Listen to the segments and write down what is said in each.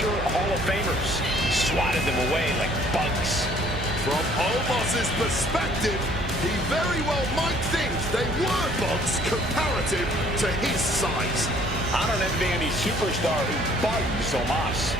future Hall of Famers. Swatted them away like bugs. From Omos's perspective, he very well might think they were bugs comparative to his size. I don't envy any superstar who bugs Omos.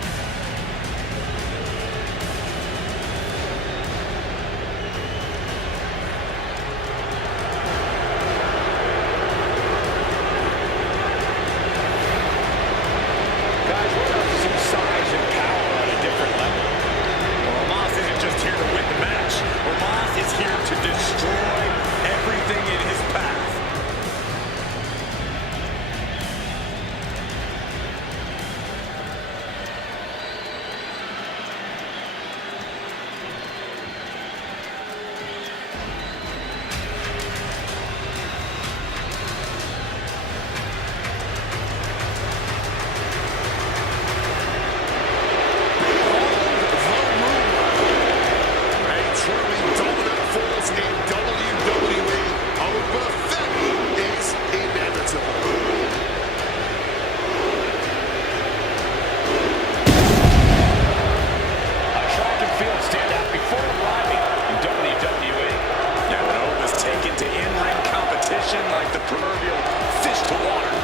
Like the proverbial fish to water.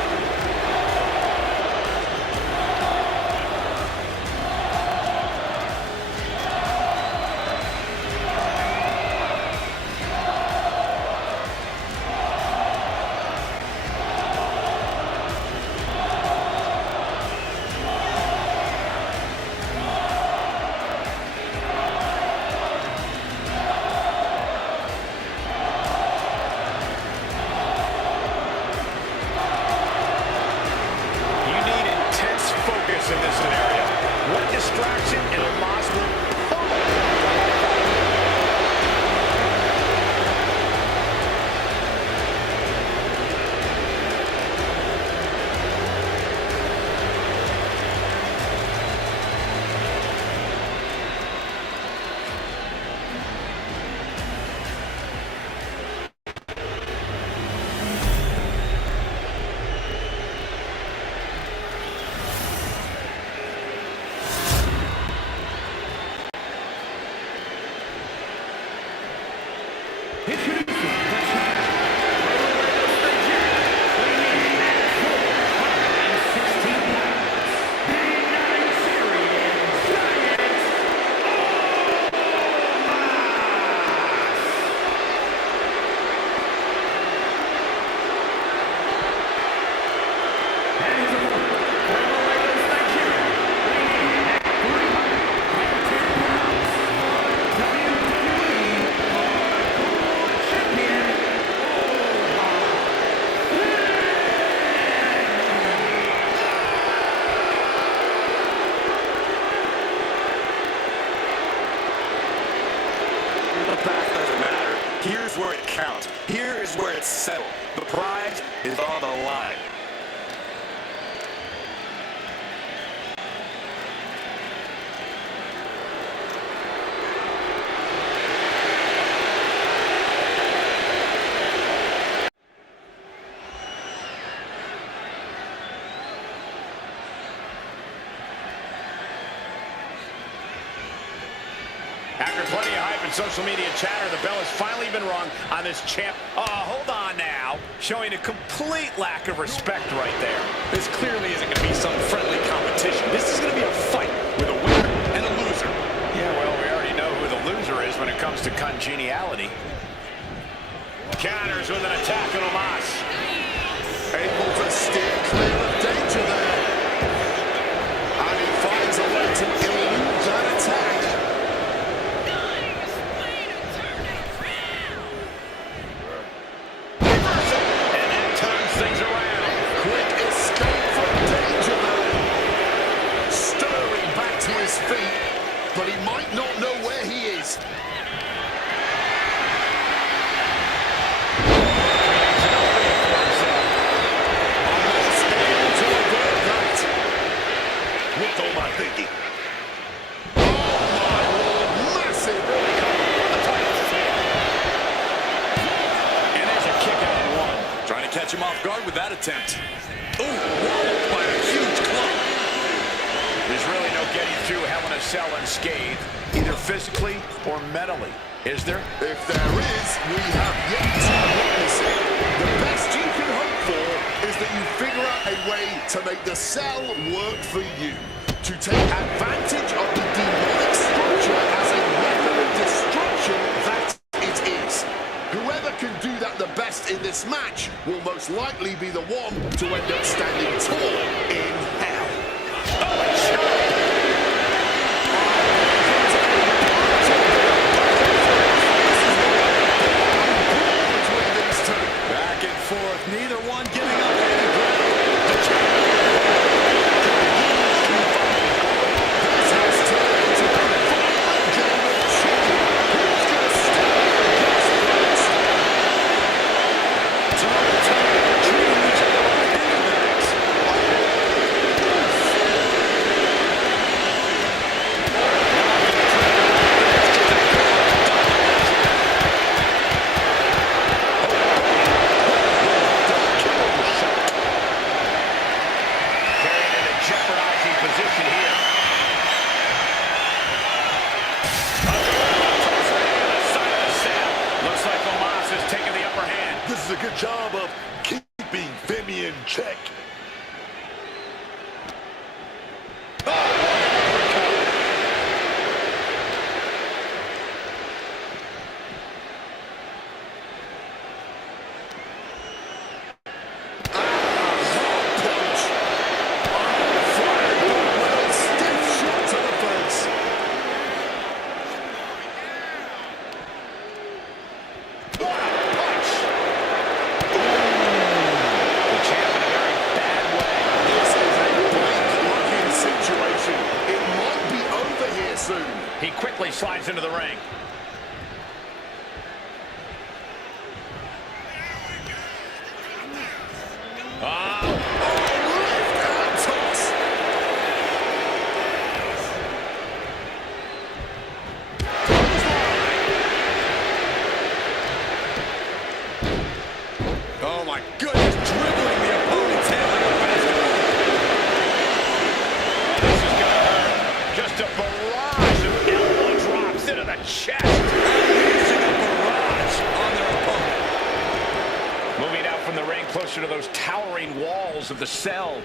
In this scenario, one distraction and Omos will pummel. Here's where it counts. Here is where it's settled. The prize is on the line. After plenty of hype and social media chatter, the bell has finally been rung on this champ. Oh, hold on now. Showing a complete lack of respect right there. This clearly isn't going to be some friendly competition. This is going to be a fight with a winner and a loser. Yeah, well, we already know who the loser is when it comes to congeniality. Counters with an attack on Omos. Able to steer clear of danger there. And he finds a way to elude that attack. Feet, but he might not know where he is. Almost able to avert that. With all my thinking. Oh my lord, massive and there's a kick out at one. Trying to catch him off guard with that attempt. Ooh, walloped by a huge club. There's really no through Hell in a Cell unscathed, either physically or mentally, is there? If there is, we have yet to witness it. The best you can hope for is that you figure out a way to make the cell work for you, to take advantage of the demonic structure as a weapon of destruction that it is. Whoever can do that the best in this match will most likely be the one to end up standing tall in hell. Oh, a shot! Back and forth, neither one giving up any ground. The champion. This has turned into a violent game of chicken. Who's going to stand against this? Treating each other like dingbats. Carried in a jeopardizing position here. Looks like Omos has taken the upper hand. This is a good job of keeping Vimy in check. He quickly slides into the ring. Oh my goodness, dribbling the opponent's head like a basketball. This is gonna hurt. Just a barrage of elbow drops into the chest. Unleashing a barrage on their opponent. Moving out from the ring closer to those towering walls of the cell.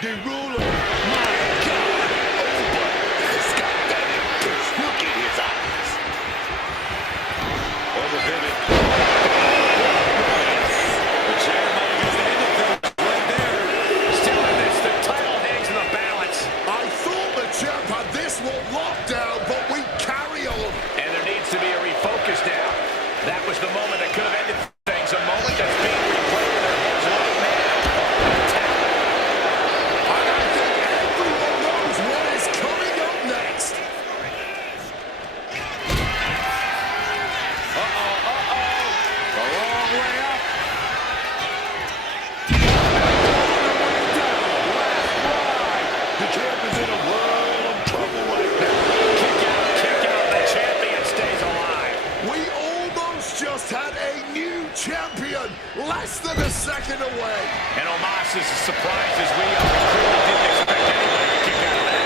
The ruler. My God. Oh, but this guy got it. Look in his eyes. Over Vivid. The chairman has ended things right there. Still in this, the title hangs in the balance. I thought the champ had this one locked down, but we carry on. And there needs to be a refocus now. That was the moment that could have ended things. A moment that's being replayed in their heads right now. And I think everyone knows what is coming up next. The long way up. The champ is in a world of trouble right now. Kick out. The champion stays alive. We almost just had a new champion, less than a second away. And Omos is as surprised as we are. We clearly didn't expect anybody to kick out of that.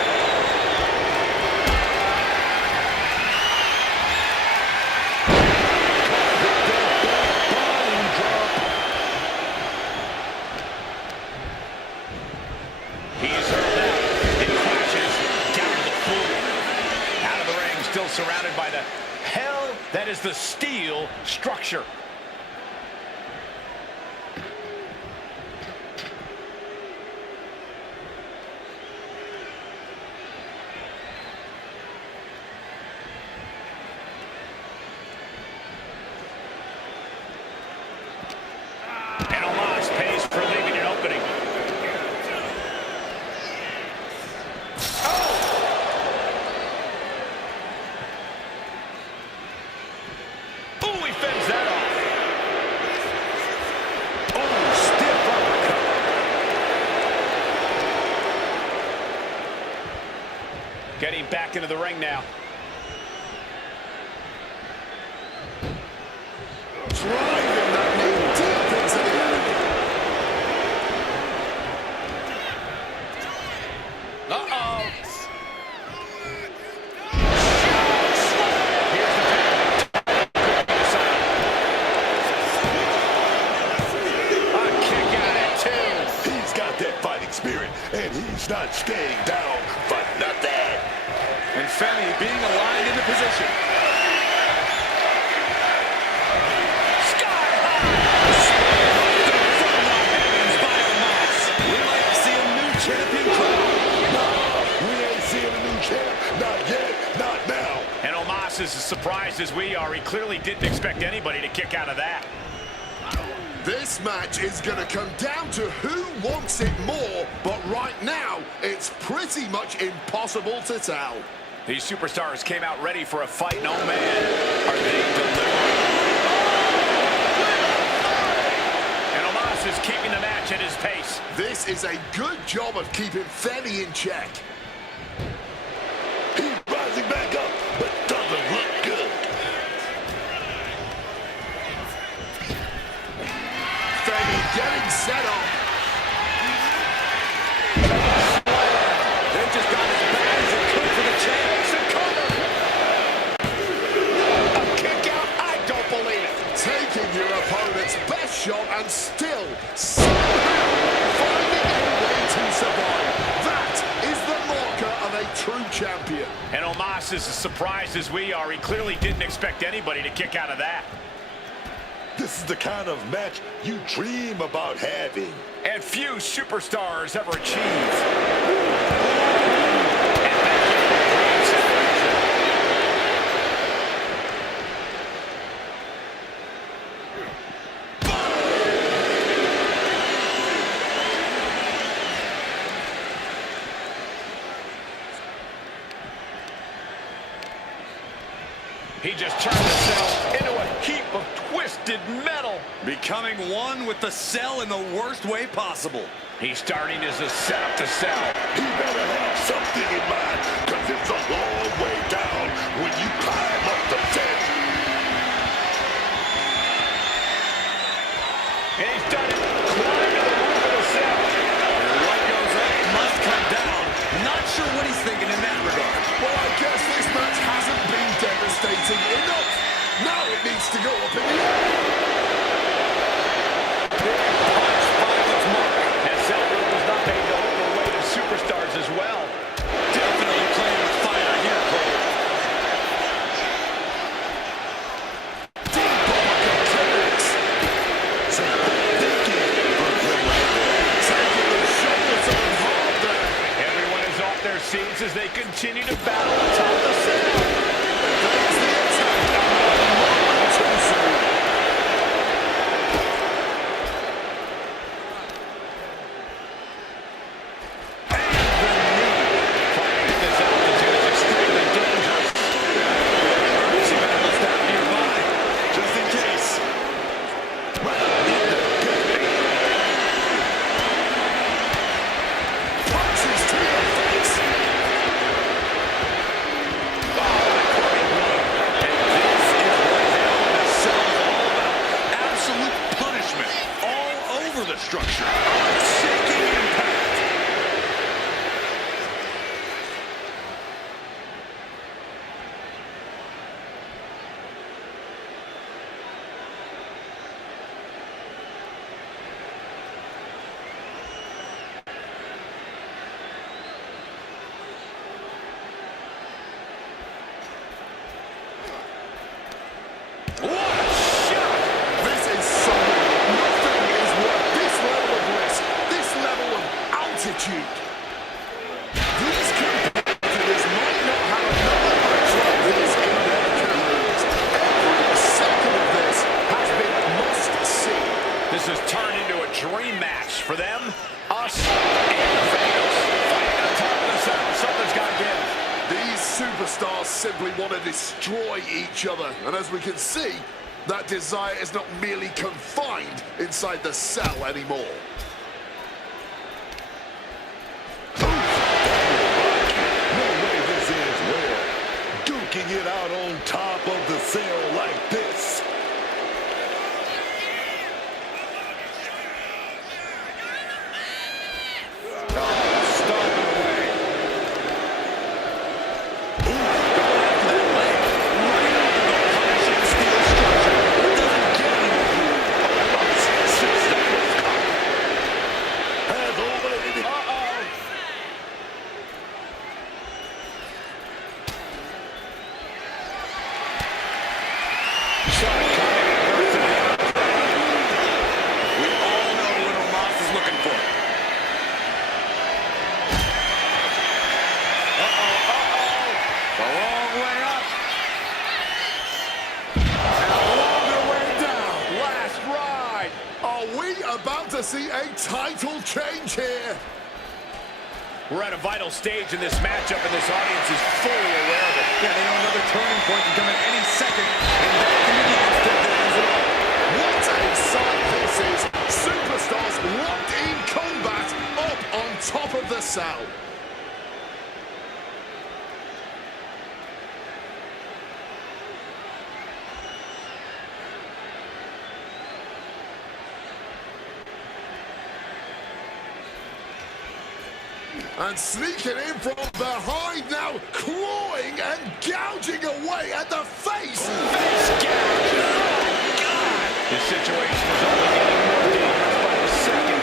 He's hurt out. It crashes down the floor. and by the hell that is the steel structure. Getting back into the ring now. Driving that knee deep into the enemy. Uh-oh. A kick out at two. He's got that fighting spirit, and he's not staying down for nothing. And Femi being aligned in the position. Sky high! From the heavens by Omos. We might see a new champion crowned. No, we ain't seeing a new champ. Not yet, not now. And Omos is as surprised as we are. He clearly didn't expect anybody to kick out of that. This match is going to come down to who wants it more, but right now, it's pretty much impossible to tell. These superstars came out ready for a fight, and oh man, are they delivering. And Omos is keeping the match at his pace. This is a good job of keeping Femi in check. He's rising back up, but doesn't look good. Femi getting set up. They just got as bad as it could for the champ. A kick out? I don't believe it. Taking your opponent's best shot and still somehow finding a way to survive. That is the marker of a true champion. And Omos is as surprised as we are. He clearly didn't expect anybody to kick out of that. This is the kind of match you dream about having. And few superstars ever achieve. He just turned himself into a heap of twisted metal. Becoming one with the cell in the worst way possible. He's starting as a setup to sell. He better have something in mind, because it's a long way down when you climb up the fence. And he's done it. Climbing to the roof of the cell. And what goes up must come down. Not sure what he's thinking in that regard. Well, I guess this match hasn't been devastating enough. Now it needs to go up in the air. Punch finds its mark. And Cell Group was not made to hold the weight of superstars as well. Definitely playing with fire here, Cole. Deep uppercut kicks. Some thinking from him right there. Taking the shoulders on hard there. Everyone is off their seats as they continue to battle atop the cell. There's the attack. And a moment too soon. Fighting at this altitude is extremely dangerous. See what else down nearby, just in case. Right in the Punches to the face. want to destroy each other. And as we can see, that desire is not merely confined inside the cell anymore. No way this ends well. Duking it out on top of the cell like this. About to see a title change here. We're at a vital stage in this matchup, and this audience is fully aware of it. Yeah, they know another turning point can come at any second, and that can be the instant that ends it all. What a sight this is. Superstars locked in combat up on top of the cell. And sneaking in from behind now, clawing and gouging away at the face. Face gouge! Oh, God! This situation is only getting more dangerous by the second.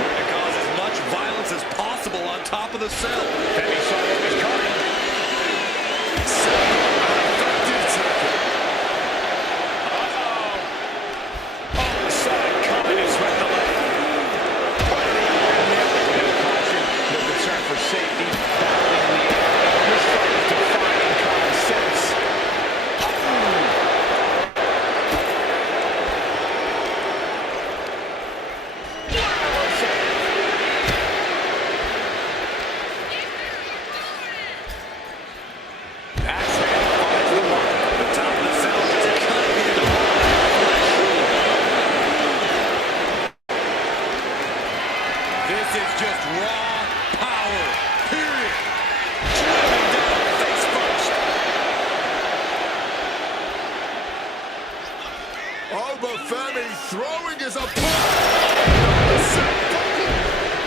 We're going to cause as much violence as possible on top of the cell. Femi saw what was coming. Effective tackle. Uh-oh. Oh, the side coming and swept the leg. No concern for safety. Battling the air. This fight is defying common sense. Axe man finds the mark. The top of the cell just cut into the flesh. This is just raw power, period. Driving down face first. Oh, but Femi throwing his opponent.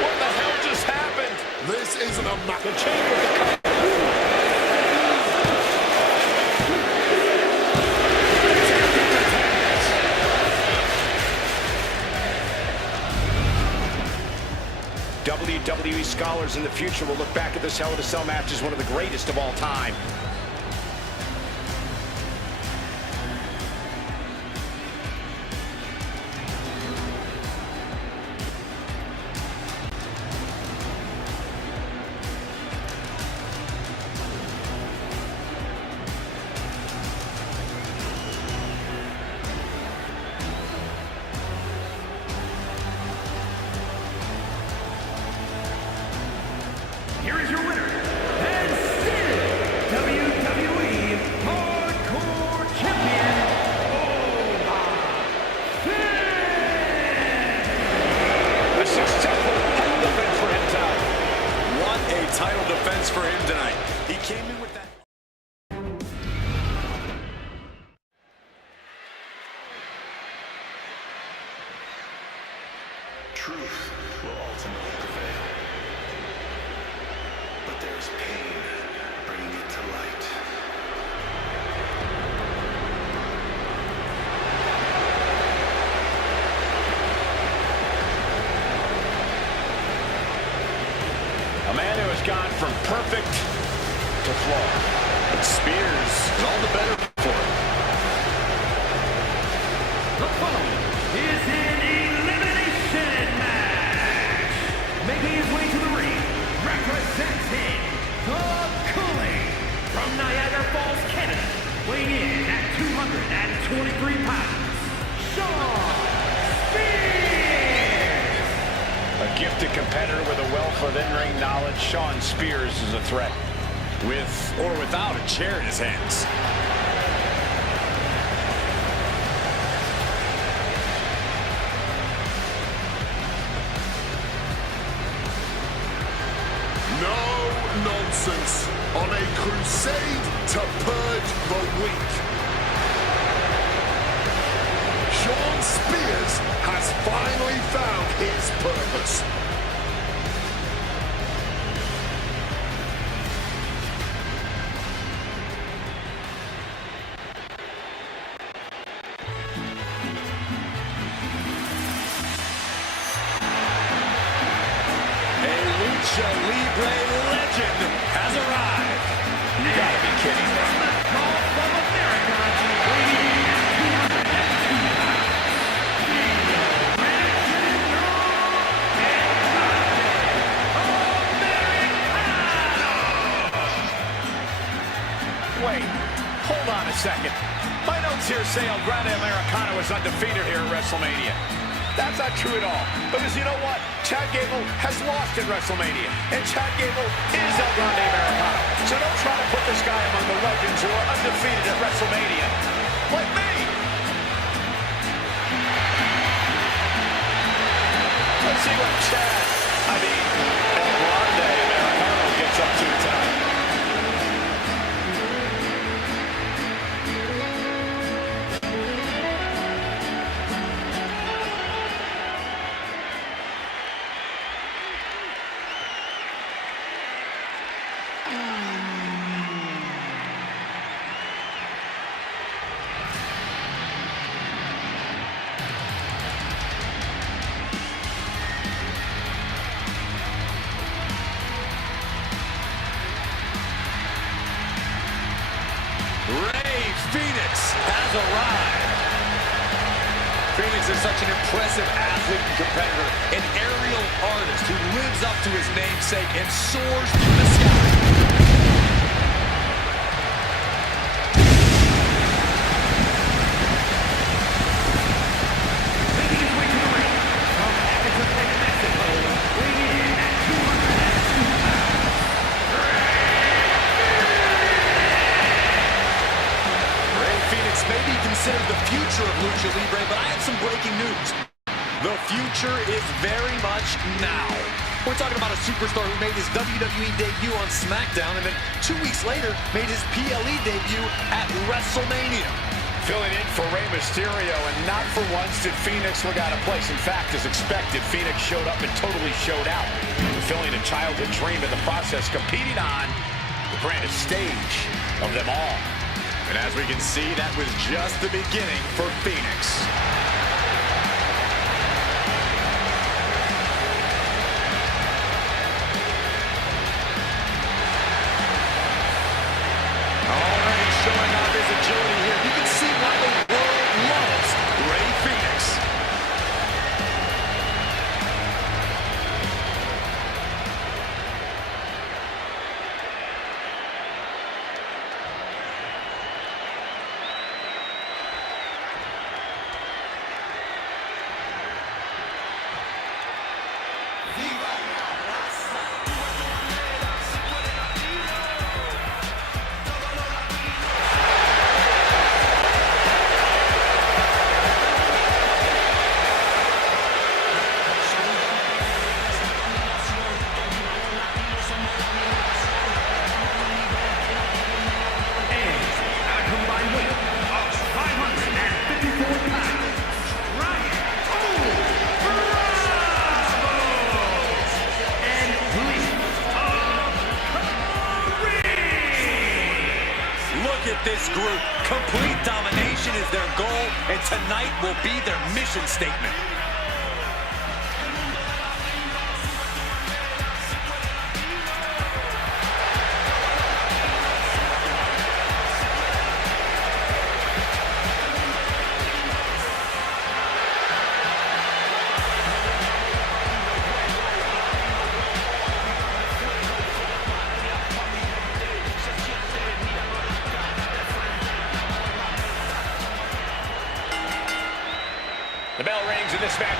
What the hell just happened? This isn't a match. The chamber becomes... WWE scholars in the future will look back at this Hell in a Cell match as one of the greatest of all time. Here is your winner, and still WWE Hardcore Champion, A successful title defense for him tonight. What a title defense for him tonight. He came in with that. Truth will ultimately prevail. But there's pain bringing it to light. A man who has gone from perfect to flawed. Spears is all the better for it. the following is an elimination match. Making his way to the ring, representing the Cooling from Niagara Falls, Canada, weighing in at 223 pounds, Sean Spears. A gifted competitor with a wealth of in-ring knowledge, Sean Spears is a threat. with or without a chair in his hands. No nonsense on a crusade to purge the weak. Shawn Spears has finally found his purpose. Lucha Libre legend has arrived. You gotta be kidding me. Call from America, weighing in at 202 pounds. Wait, hold on a second. My notes here say El Grande Americano was undefeated here at WrestleMania. That's not true at all. Because you know what? Chad Gable has lost at WrestleMania. And Chad Gable is El Grande Americano. So don't try to put this guy among the legends who are undefeated at WrestleMania. Like me. Let's see what El Grande Americano gets up to tonight. Phoenix is such an impressive athlete and competitor, an aerial artist who lives up to his namesake and soars through the sky. Making his way to the ring from Ecatepec, Mexico, weighing in at 202 pounds. Rey Fenix may be considered the future of Lucha Libre, but I have some breaking news. The future is very much now. We're talking about a superstar who made his WWE debut on SmackDown and then 2 weeks later made his PLE debut at WrestleMania. Filling in for Rey Mysterio, and not for once did Phoenix look out of place. In fact, as expected, Phoenix showed up and totally showed out, fulfilling a childhood dream in the process, competing on the grandest stage of them all. And as we can see, that was just the beginning for Phoenix. Already showing off his agility here. You can see why the world loves Rey Fenix. This group, complete domination is their goal, and tonight will be their mission statement. The bell rings in this match.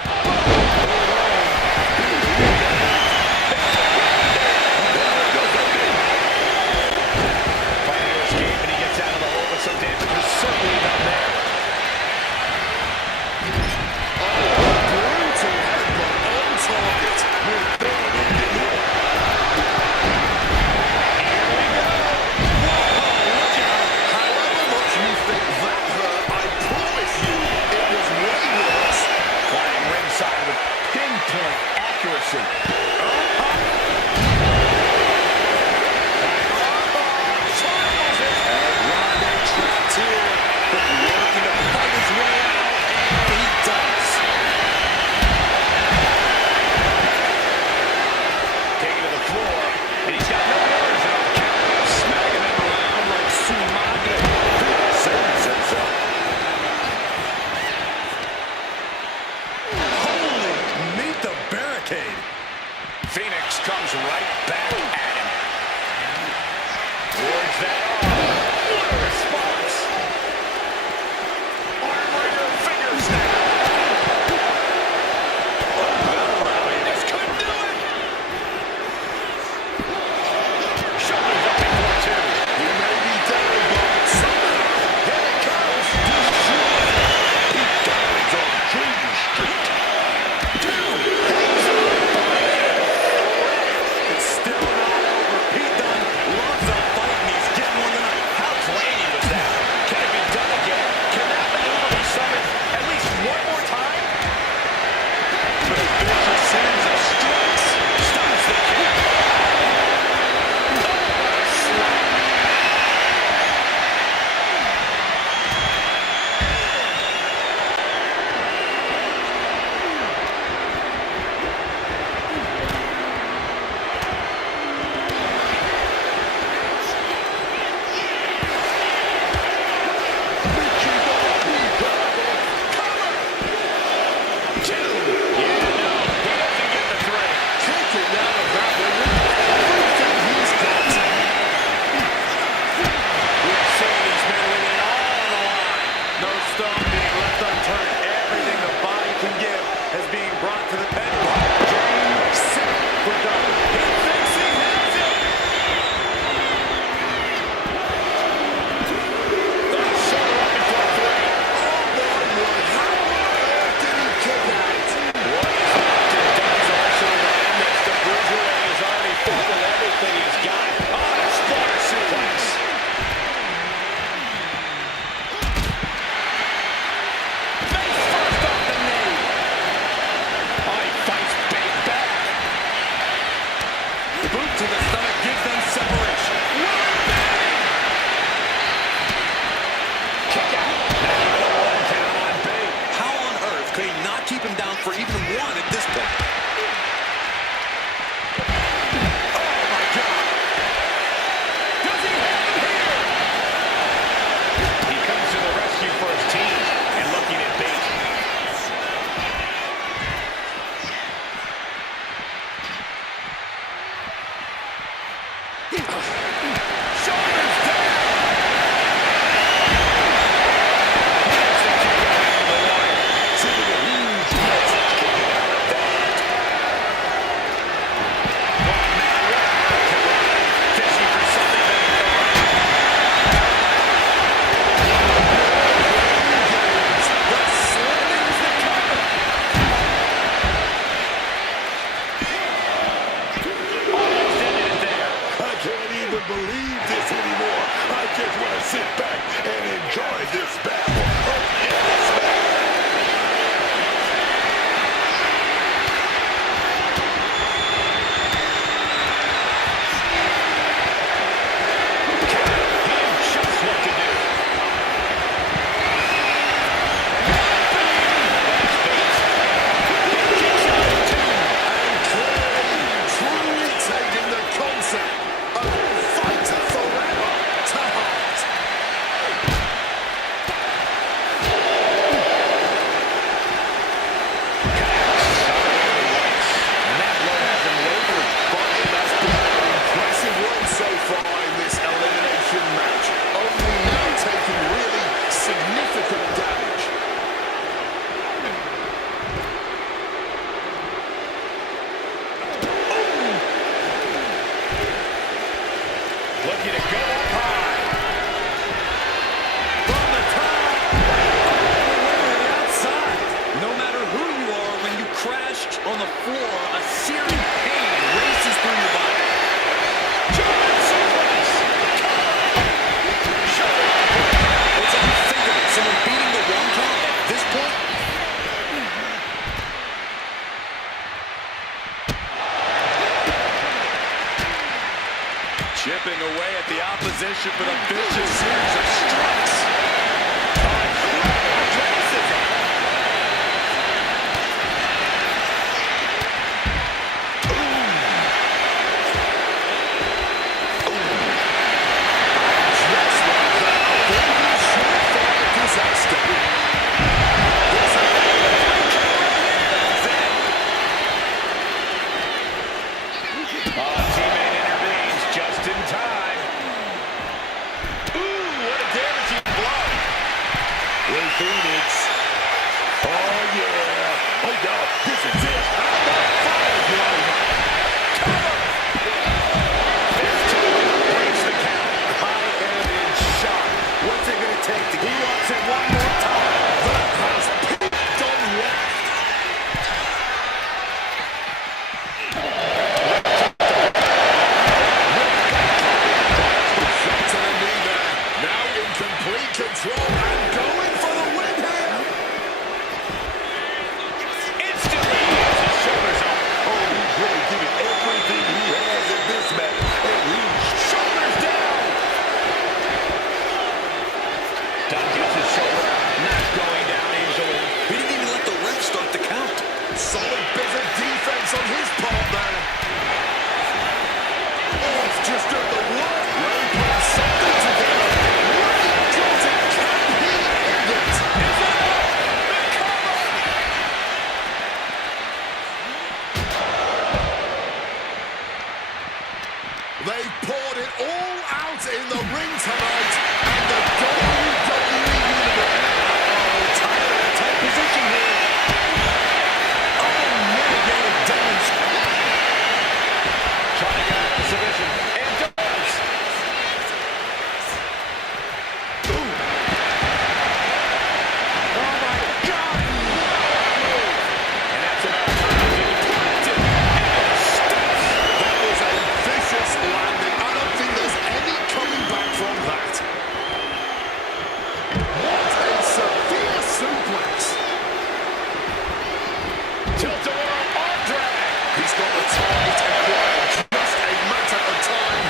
unleashing with a vicious series of strikes. They poured it all out in the ring tonight, and the WWE Universe. Oh, Tyler, take position here. Oh, mitigated damage. Trying to get out of submission, and does. Ooh. Oh, my God. And that's enough time to plant it. And steps. That was a vicious landing. I don't think there's any coming back from that. What a severe suplex. Tilt-a-whirl arm drag. He's got the target acquired. Just a matter of time.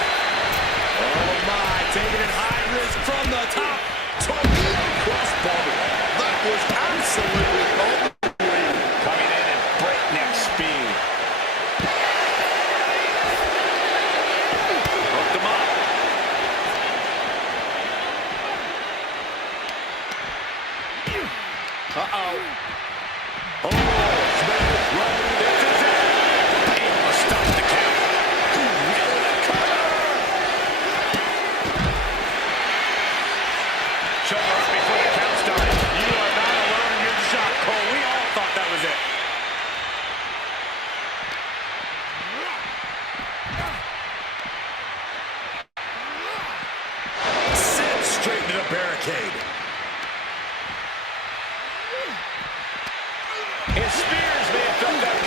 Oh my, taking it high risk from the top. Tornado crossbody. That was absolutely unreal. Coming in at breakneck speed. Hooked him up. Uh-oh. Oh, Smith, right. This is it. Able to stop the count. Shoulder up before the count started. You are not alone in your shot, Cole. We all thought that was it. Sent straight into the barricade. If Spears may have felt that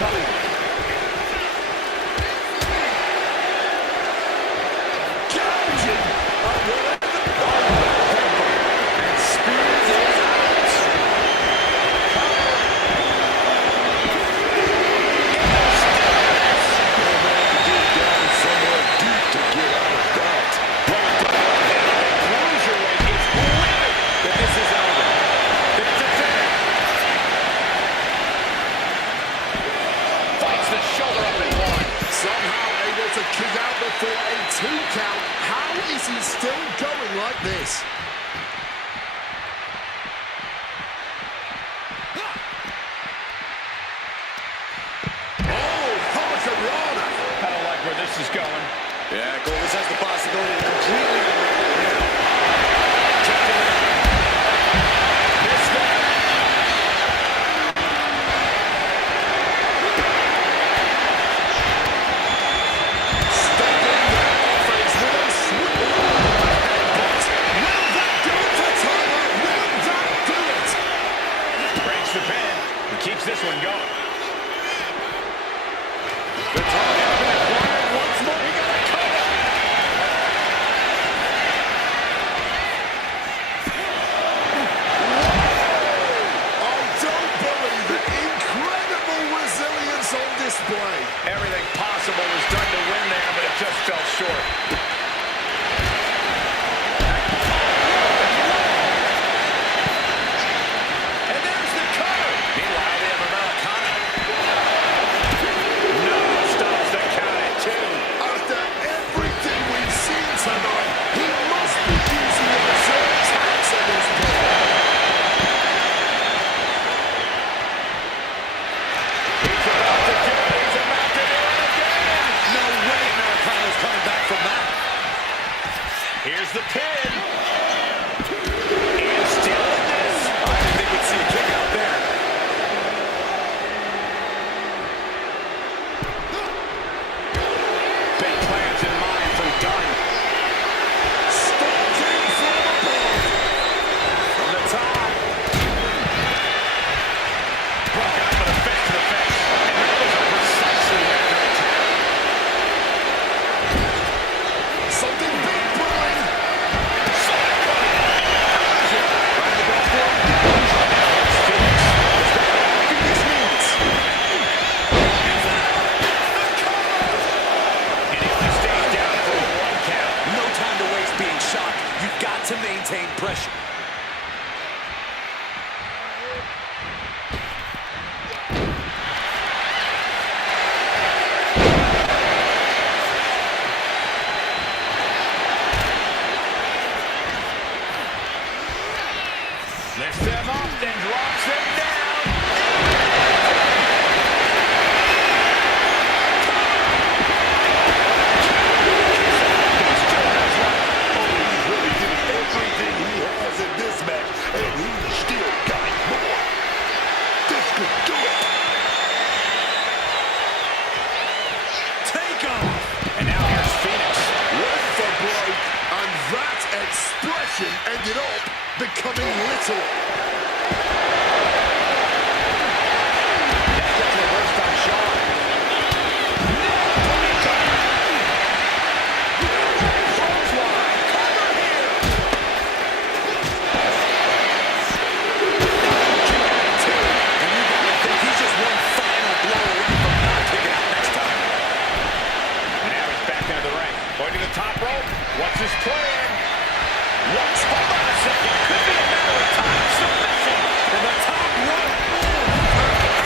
Lifts them up, then drops them down. Really did everything he has in this match, and he still got more. This could do it. Take off. And now here's Phoenix. With the break, and that expression ended up becoming literal. That gets reversed on Shawn. Clothesline. Cover here. And you gotta think he's just one final blow away from not kicking out next time. And now he's back into the ring. Going to the top rope. What's his plan? Hold on a second. Could be a matter of time. Submission to the top rope.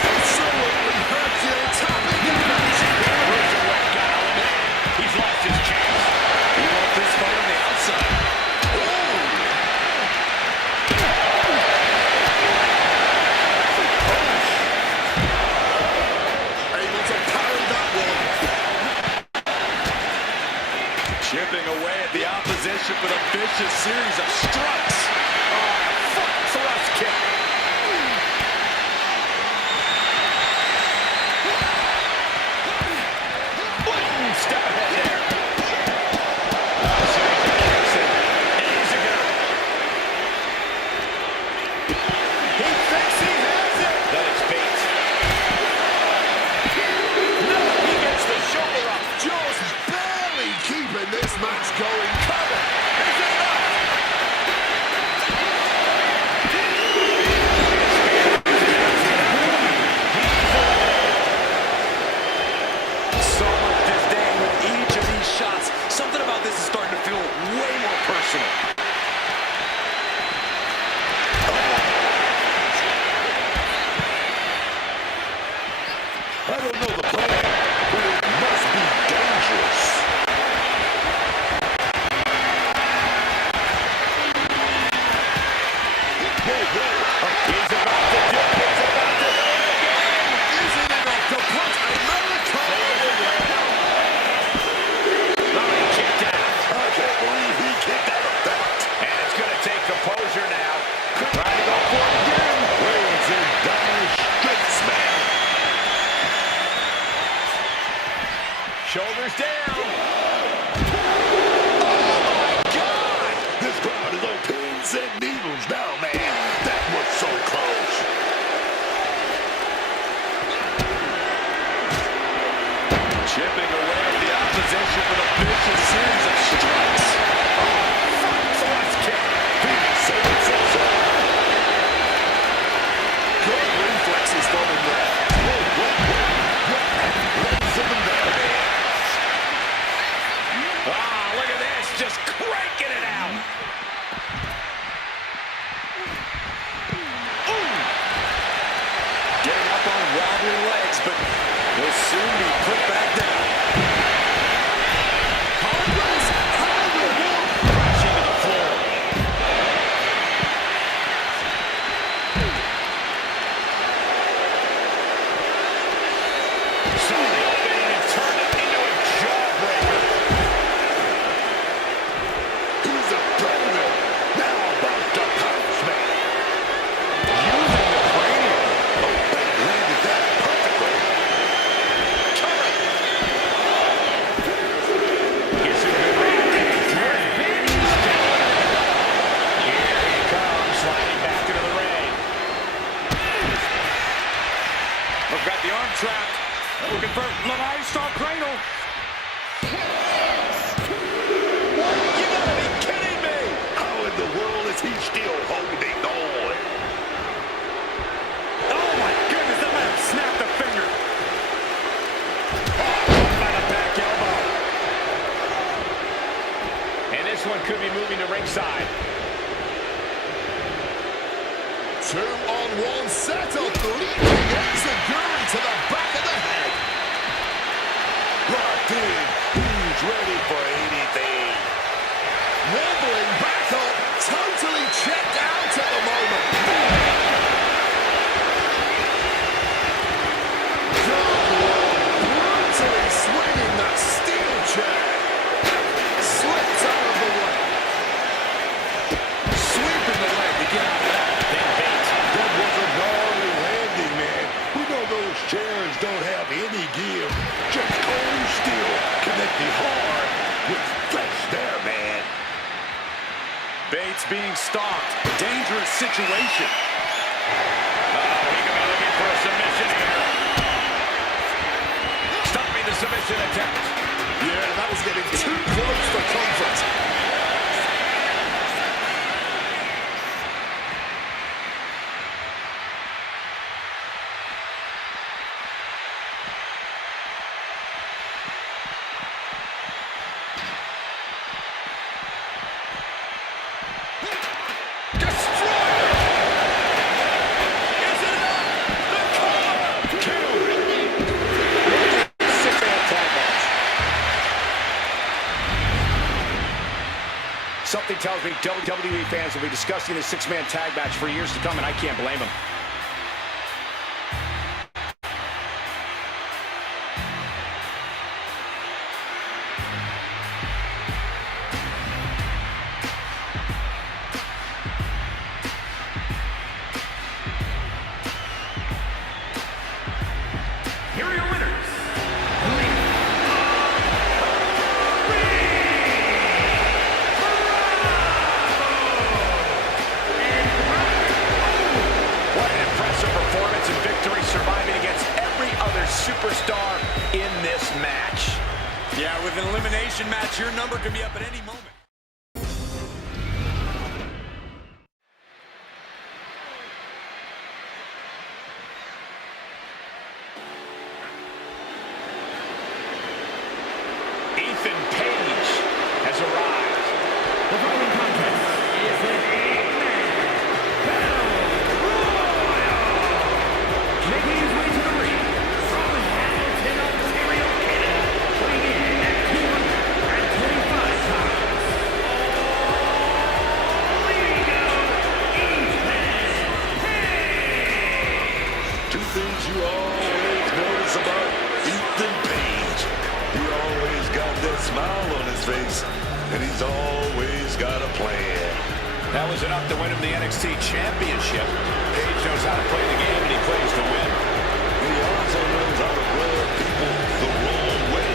Absolutely Herculean tapping damage. Cruiserweight got eliminated. He's lost his chance. He wants this fight on the outside. Able to parry that one. Chipping away at the opposition with a vicious series of strikes. Front thrust kick. Blatant step ahead there. A series of kicks and easy go. He thinks he has it. That is bait. No, he gets the shoulder up. Just barely keeping this match going. Cover. Is it enough? So much disdain with each of these shots. Something about this is starting to feel way more personal. I don't know the plan, but it must be dangerous. Whoa, whoa. He's about to do it. He's about to do it again. Is it enough to put America away? Oh, he kicked out. I can't believe he kicked out of that. And it's going to take composure now. Trying to go for it again. Reigns in dire straits, man. Shoulders down. This crowd is on pins and needles now, man. That was so close. Chipping away at the opposition with a vicious series of strikes. Thrust kick. Saves us all. Good reflexes from him there. Lays him down. Look at this. Just cranking it out. Getting up on wobbly legs, but will soon be put back down. Crashing to the floor. Saw the opening and turned it into a jawbreaker. He's a predator. Now about to pounce, man. Using the cranium. Oh, they landed that perfectly. Here's some good reacting. Here he comes, sliding back into the ring. We've got the arm trapped. Looking for Leviathan cradle. You gotta be kidding me! How in the world is he still holding on? Oh my goodness, that might have snapped a finger. By the back elbow. And this one could be moving to ringside. 2-on-1 setup, leaping Enziguri to the back of the head. Locked in. He's ready for anything. Wobbling back up, totally checked out at the moment. Brutally swinging that steel chair. Slipped out of the way. Sweeping the leg to get out of that. That was a gnarly landing, man. We know those chairs don't have any give. Just cold steel connecting hard with flesh there, man. Bates being stalked. Dangerous situation. He could be looking for a submission here. Stopping the submission attempt. Yeah, that was getting too close for comfort. Something tells me WWE fans will be discussing this six-man tag match for years to come, and I can't blame them. Here are your winners. Performance and victory, surviving against every other superstar in this match. Yeah, with an elimination match, your number could be up at any moment. Ethan Page has arrived. The following contest is an 8-man battle royal. Making his way to the ring from Hamilton, Ontario, Canada, weighing in at 225 pounds. Ego, Ethan Page. Two things you always notice about Ethan Page. He always got that smile on his face, and he's always got a plan. That was enough to win him the NXT Championship. Page knows how to play the game, and he plays to win. He also knows how to rub people the wrong way.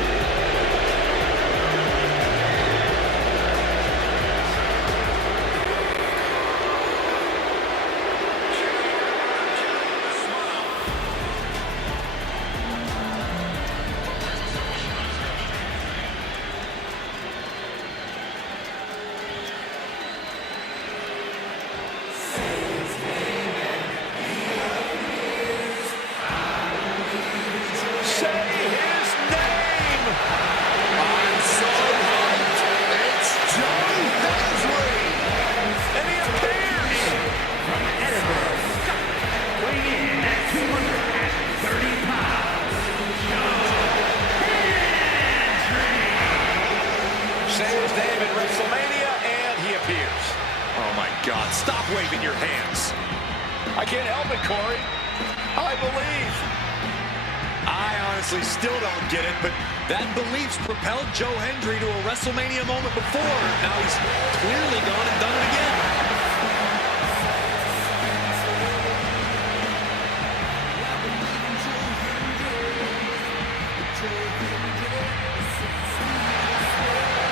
Wrestlemania, and he appears. Oh my God, stop waving your hands. I can't help it, Corey. I believe. I honestly still don't get it, but that belief's propelled Joe Hendry to a WrestleMania moment before. Now he's clearly gone and done it again.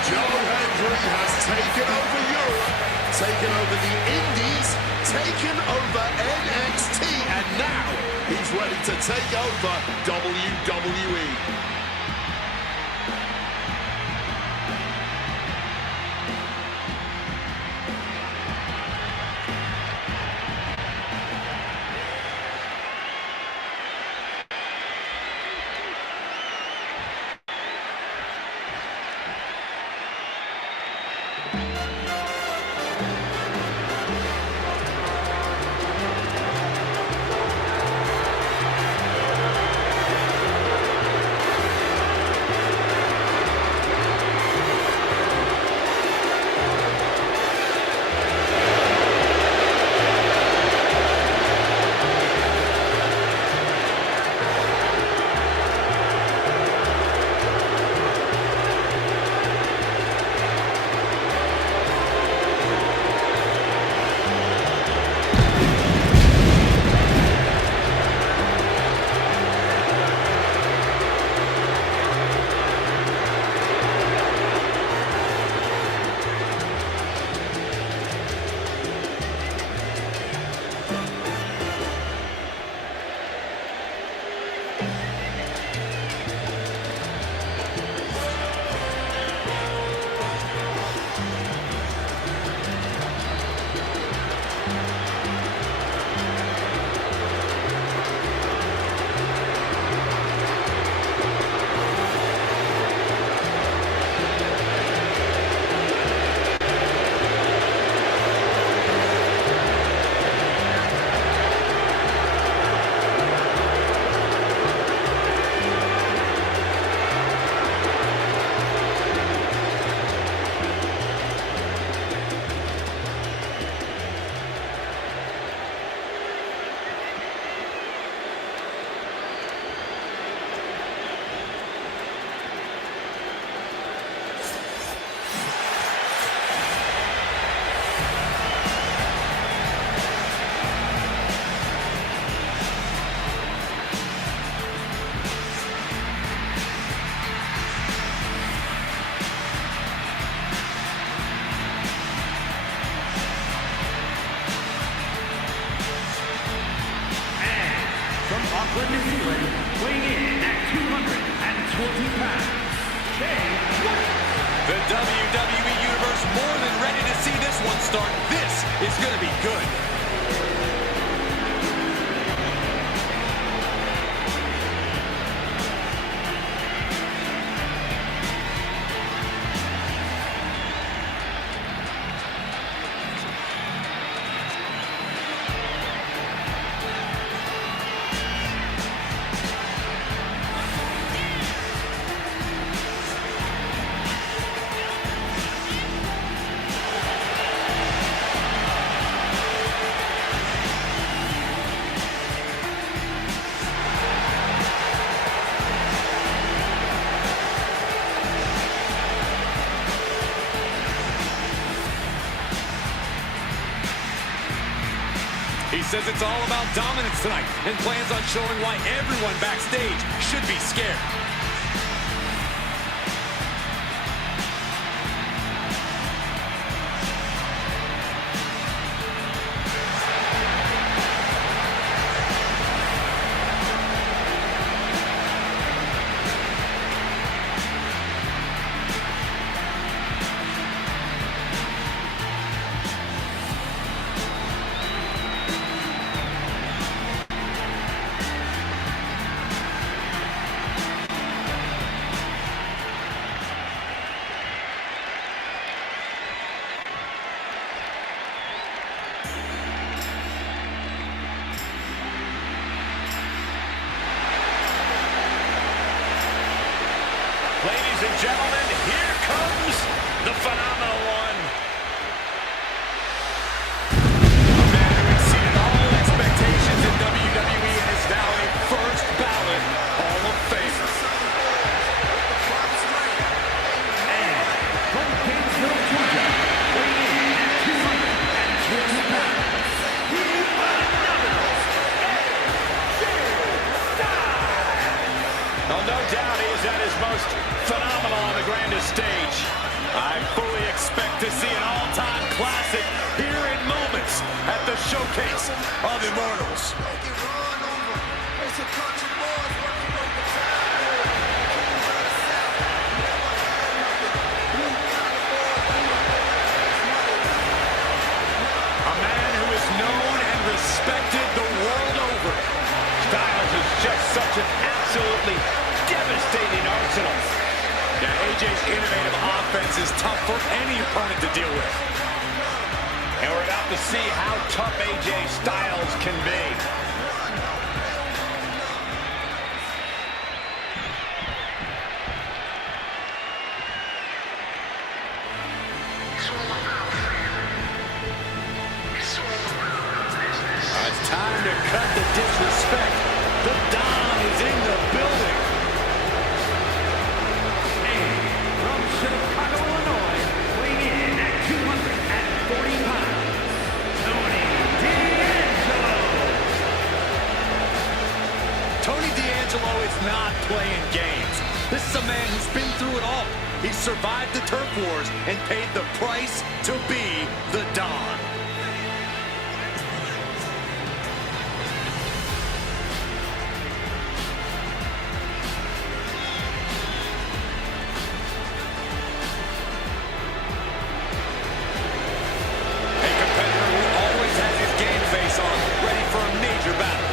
Joe Hendry has taken over Europe, taken over the Indies, taken over NXT, and now he's ready to take over WWE. Auckland, New Zealand, weighing in at 220 pounds, Jay White. The WWE Universe more than ready to see this one start. This is going to be good. He says it's all about dominance tonight and plans on showing why everyone backstage should be scared. Ladies and gentlemen, here comes the phenomenal one. A man who exceeded all expectations in WWE and is now a first ballot Hall of Famer. And from Gainesville, Georgia, weighing in at 220 pounds, the phenomenal AJ Styles. Oh, no doubt he is at his most phenomenal on the grandest stage. I fully expect to see an all-time classic here in moments at the Showcase of Immortals. A man who is known and respected the world over. Styles is just such an absolutely devastating arsenal. Yeah, AJ's innovative offense is tough for any opponent to deal with. And we're about to see how tough AJ Styles can be. It's time to cut the disrespect. The Don is in the building. From Chicago, Illinois, weighing in at 240 pounds, Tony D'Angelo. Tony D'Angelo is not playing games. This is a man who's been through it all. He survived the turf wars and paid the price to be the Don. A competitor who always has his game face on, ready for a major battle.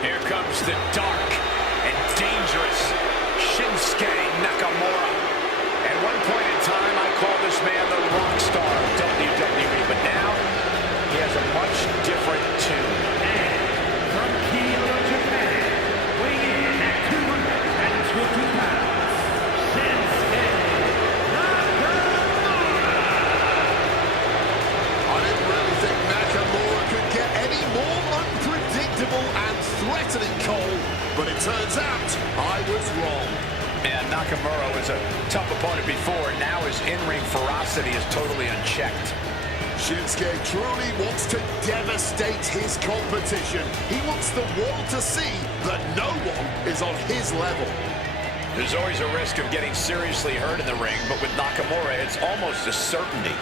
Here comes the dark and dangerous Shinsuke Nakamura. At one point in time, I called this man the rock star of WWE, but now he has a much different tune. And from Kyoto, Japan, weighing in at 220 pounds, Shinsuke Nakamura. I didn't really think Nakamura could get any more unpredictable and threatening, Cole, but it turns out I was wrong. And Nakamura was a tough opponent before. Now his in-ring ferocity is totally unchecked. Shinsuke truly wants to devastate his competition. He wants the world to see that no one is on his level. There's always a risk of getting seriously hurt in the ring, but with Nakamura, it's almost a certainty.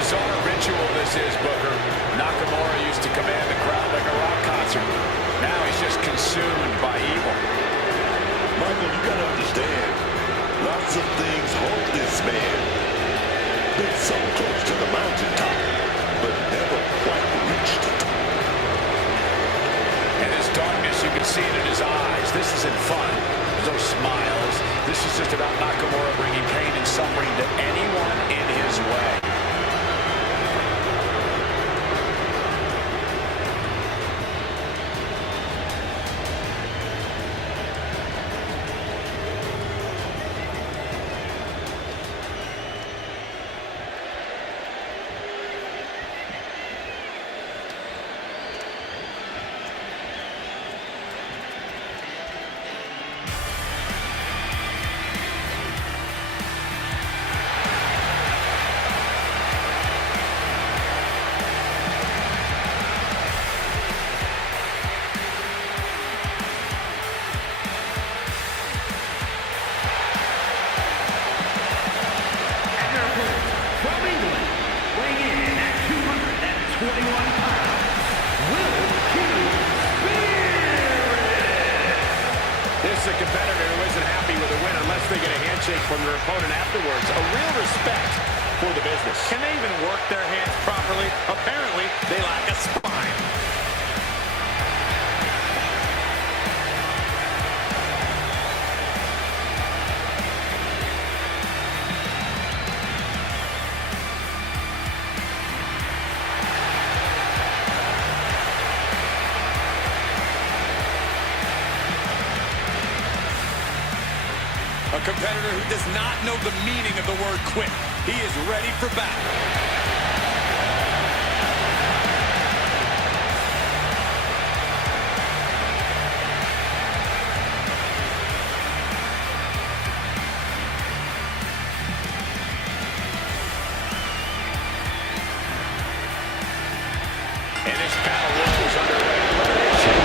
Bizarre ritual this is, Booker. Nakamura used to command the crowd like a rock concert. Now he's just consumed by evil. Michael, you gotta understand, lots of things hold this man. Been so close to the mountaintop, but never quite reached it. And his darkness, you can see it in his eyes. This isn't fun. There's no smiles. This is just about Nakamura bringing pain and suffering to anyone in his way. This is a competitor who isn't happy with a win unless they get a handshake from their opponent afterwards. A real respect for the business. Can they even work their hands properly? Apparently, they lack a spine. A competitor who does not know the meaning of the word quit. He is ready for battle. And this battle royal is underway. Elimination.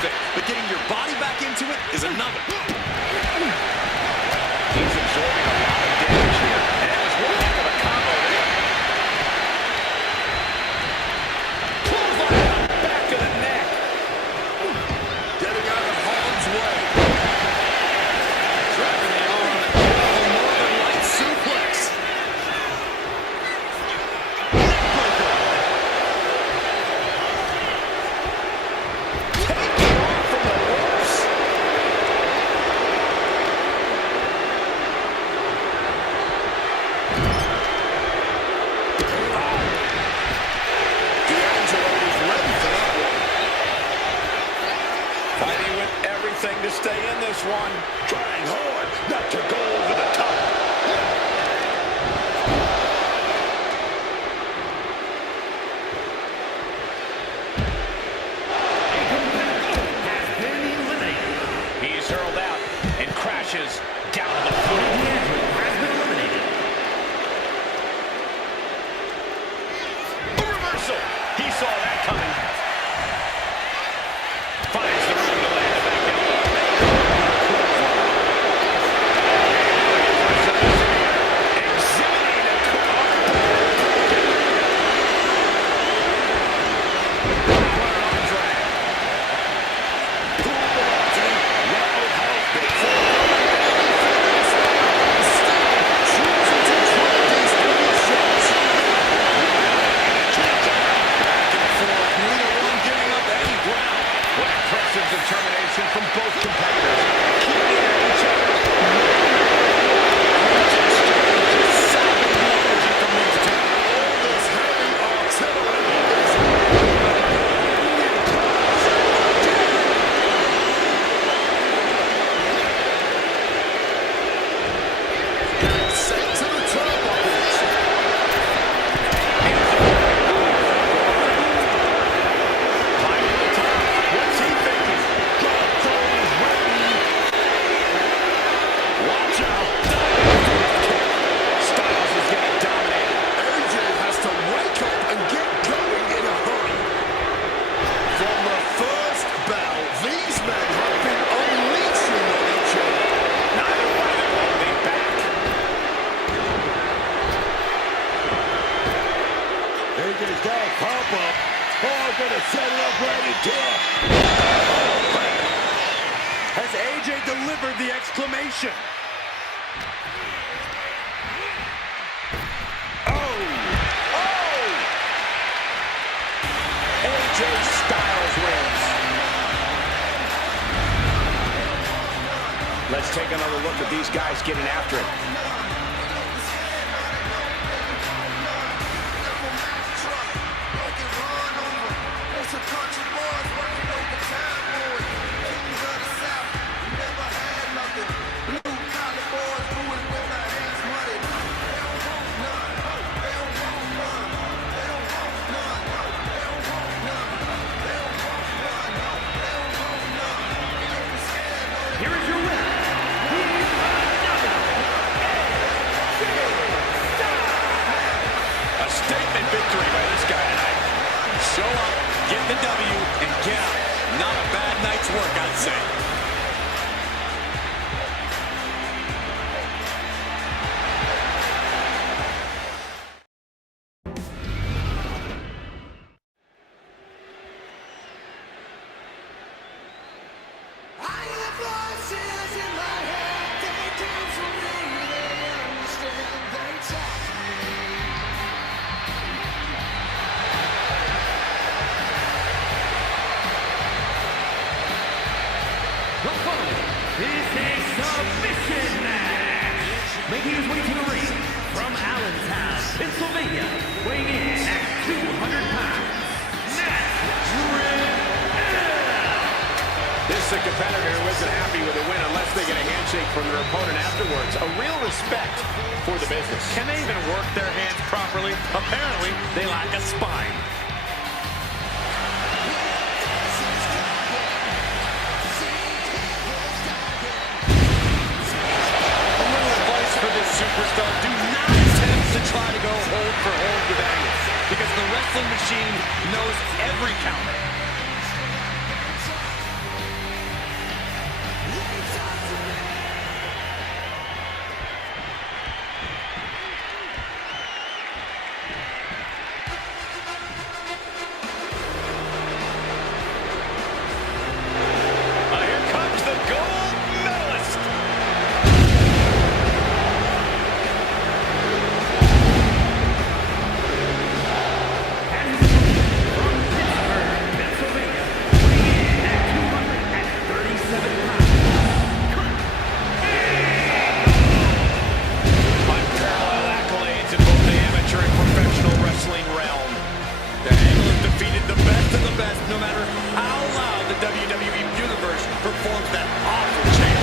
thing, but getting your body back into it is another. He's absorbing a lot of damage here, and it was one heck of a combo there. Clothesline back of the neck. Getting out of harm's way. Driving the arm, the Northern Light suplex. Neckbreaker. Taking off from the ropes. D'Angelo was ready for that one. Fighting with everything to stay in this one. Trying hard not to go over the top. Has been eliminated. He's hurled out and crashes down to the floor. D'Angelo has been eliminated. A reversal. He saw that coming. Finds the room to land a back elbow. Exhibiting a determination from both competitors. Keeping at each other. Just sapping the energy from these two. This heavy artillery is sent to the turnbuckles. Climbing the top. What's he thinking? Watch out. Styles is getting dominated. AJ has to wake up and get going in a hurry. From the first bell, these men have been unleashing on each other. Neither one of them holding back. AJ's got a pop-up. Oh, gonna set it up right into her. Has AJ delivered the exclamation? AJ Styles wins. Let's take another look at these guys getting after it. Here is your winner. He's A statement victory by this guy tonight. Show up, get the W, and get out. Not a bad night's work, I'd say. The following is a submission match. Making his way to the ring from Allentown, Pennsylvania, weighing in at 200 pounds. This is a competitor who isn't happy with a win unless they get a handshake from their opponent afterwards. A real respect for the business. Can they even work their hands properly? Apparently, they lack a spine. A little advice for this superstar: do not attempt to try to go hold for hold with Angle, because the wrestling machine knows every counter. no matter how loud the WWE Universe performs that awful chant.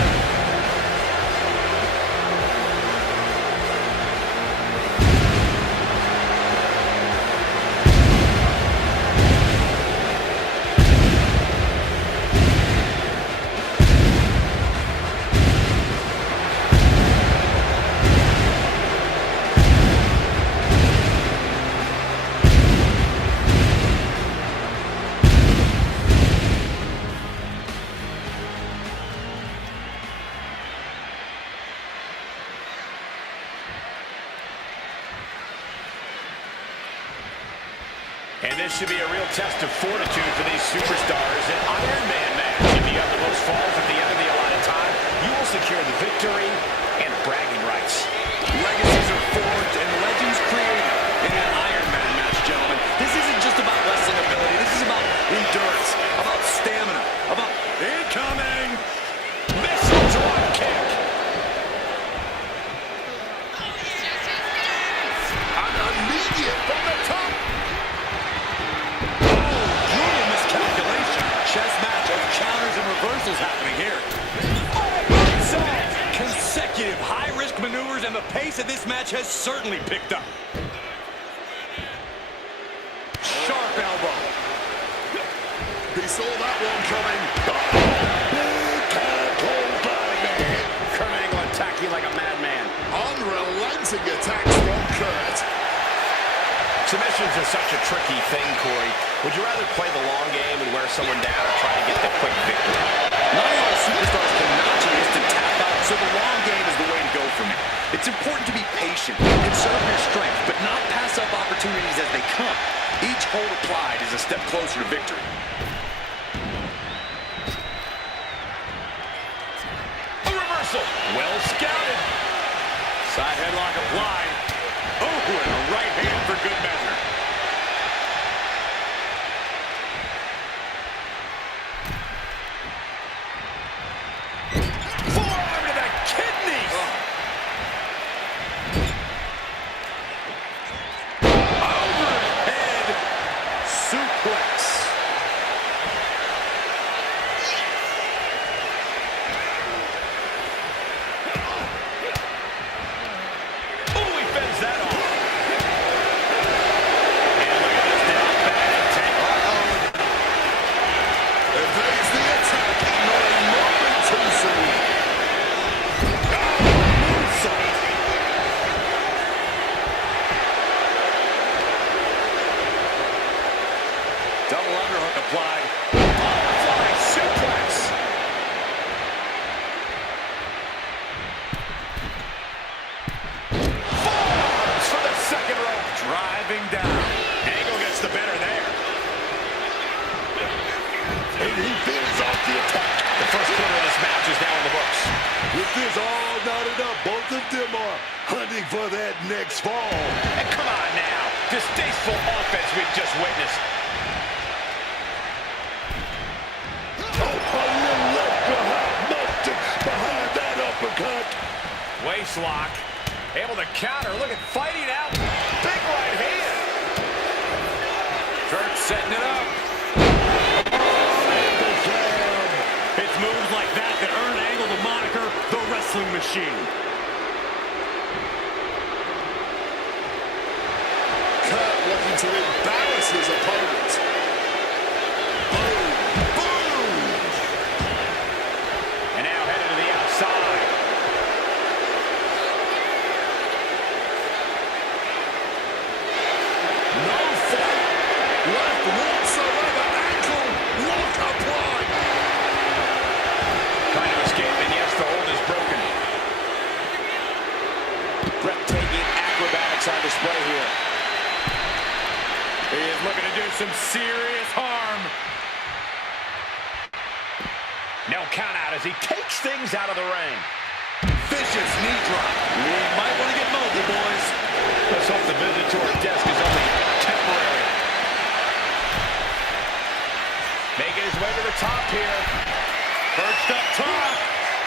And this should be a real test of fortitude for these superstars. An Iron Man match. If you have the most falls at the end of the allotted time, you will secure the victory and bragging rights. Legacies are forged and legends created in an Iron Man match, gentlemen. This isn't just about wrestling ability. This is about endurance, about stamina, about incoming Missile drop kick. An immediate from the top. brutal miscalculation. Chess match of counters and reversals happening here. Consecutive high-risk maneuvers, and the pace of this match has certainly picked up. Sharp elbow. He saw that one coming. Big time clothesline, man. Kurt Angle attacking like a madman. Unrelenting attacks from Kurt. Submissions are such a tricky thing, Corey. Would you rather play the long game and wear someone down or try to get the quick victory? Not a lot of superstars can notch an instant tap out, so the long game is the way to go for me. It's important to be patient, conserve your strength, but not pass up opportunities as they come. Each hold applied is a step closer to victory. A reversal. Well scouted. Side headlock applied. Oh, and a right hand for good measure. Forearm to the kidneys. Overhead suplex. Oh, he fends that off. And look at this now. Bad intent. Evades the attack and not a moment too soon. Moonsault. Double underhook applied. Butterfly suplex. Forearms for the second rope. Driving down. Angle gets the better there. And he fends off the attack. The first quarter of this match is now in the books. With this all knotted up, both of them are hunting for that next fall. And come on now. Distasteful offense we've just witnessed. Oh, a little left behind that uppercut. Waist lock. Able to counter. Look at fighting out. Big right hand. Kurt setting it up. It's moves like that that earn Angle the moniker, the Wrestling Machine. Kurt looking to embarrass his opponent. Boom! Boom! And now headed to the outside. No fight left whatsoever. Ankle lock applied. Trying to escape, and yes, the hold is broken. Breathtaking acrobatics on display here. He is looking to do some serious harm. No count out as he takes things out of the ring. Vicious knee drop. We might want to get mobile, boys. Let's hope the visit to our desk is only temporary. Making his way to the top here. Perched up top.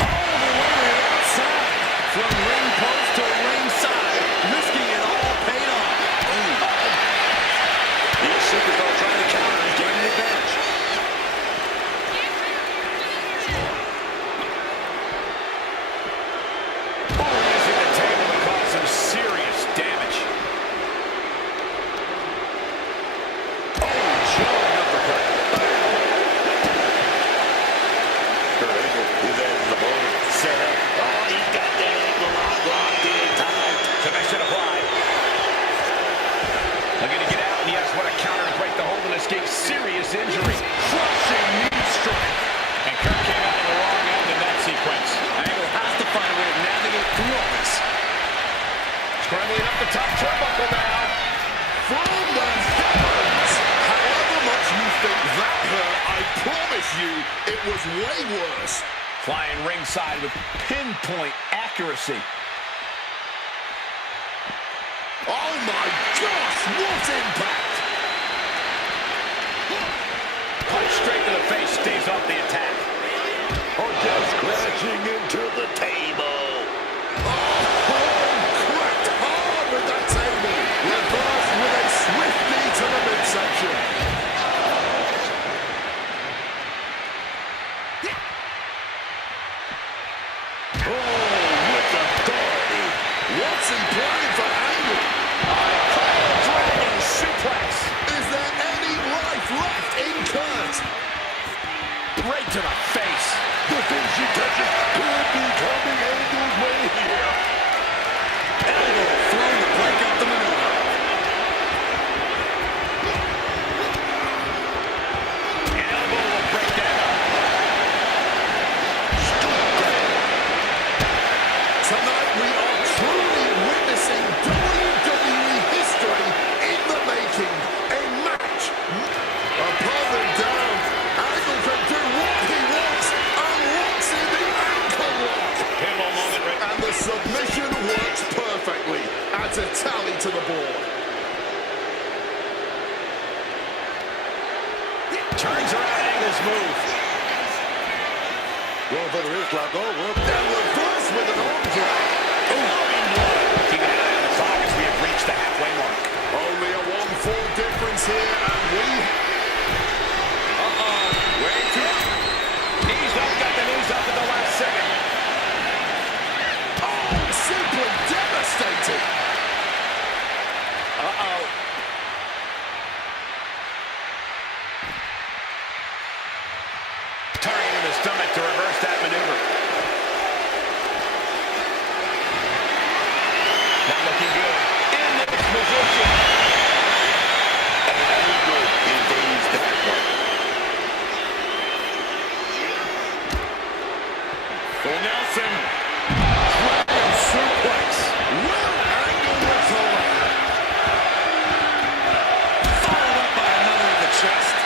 All the way to the outside. From ring post to ringside. Risking it all paid off. Each superstar trying to counter is gaining advantage. escape serious injury. Crushing knee strike. And Kurt came out on the wrong end in that sequence. Angle has to find a way to navigate through all this. Scrambling up the top turnbuckle now. From the heavens! However much you think that hurt, I promise you, it was way worse. Flying ringside with pinpoint accuracy. Oh my gosh, what impact! Punch straight to the face, stays off the attack. Or just crashing into the table. Cracked hard with that table. Reversed with a swift knee to the midsection. With authority. What's he planning for Angle? Dragon suplex. Is there any life left in Kurt? Right to the face. The thing she touches could be coming Angle's way here. Elbow thrown to break up the maneuver. An elbow will break that up. Tonight we are truly witnessing WWE history in the making. A match. Upon and down. Angle can do what he wants and locks in the ankle lock. Pinball moment, Rick. And the submission works perfectly. Adds a tally to the board. Turns around Angle's move. Going for the wrist lock. Oh, well. Then reverse with an arm drag. Keeping an eye on the clock as we have reached the halfway mark. Only a 1-4 difference here, and we... Way too. Knees up, got the knees up at the last second. Oh, simply devastating. Uh-oh. Turning in the stomach to reverse that maneuver. Not looking good. In this position. Angle evades that one. Full Nelson. Dragon suplex. Will Angle recover? Followed up by another in the chest.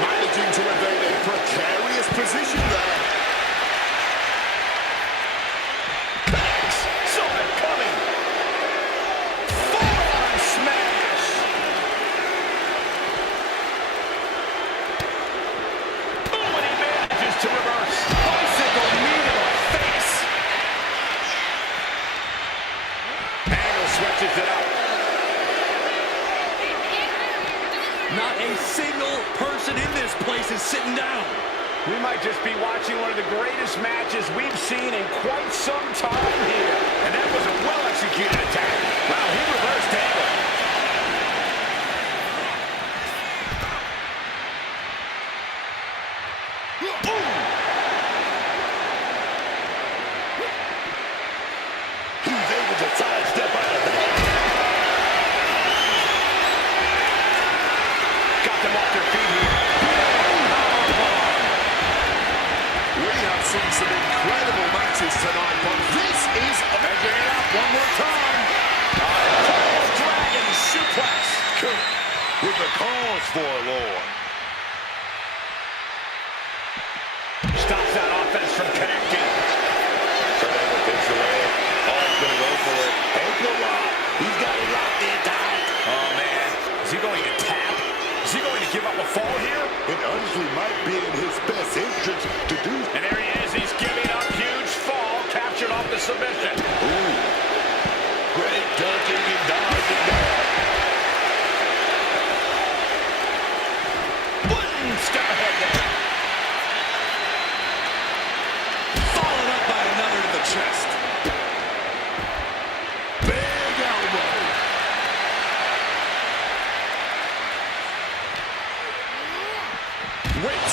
Managing to evade a precarious position there. Saw it coming. Forearm smash. Oh, and he manages to reverse. Bicycle knee to the face. Angle switches it up. Not a single person in this place is sitting down. We might just be watching one of the greatest matches we've seen in quite some time here. And that was a well-executed attack. Wow, he reversed Angle. He's able to sidestep out of that. Got them off their feet here. We have seen some incredible matches tonight, but this is... Measuring it up one more time. Dragon suplex. Kurt with the cause forlorn. Stops that offense from connecting. Kurt Angle takes the leg. Oh, he's going to go for it. Ankle lock. He's got it locked in tight. Oh, man. Is he going to tap? Is he going to give up a fall here? It honestly might be in his best interest to do. And there he is. He's giving up. Huge fall. Captured off the submission. Ooh. Great ducking and dodging there. One step ahead there. Followed up by another to the chest. Big elbow. With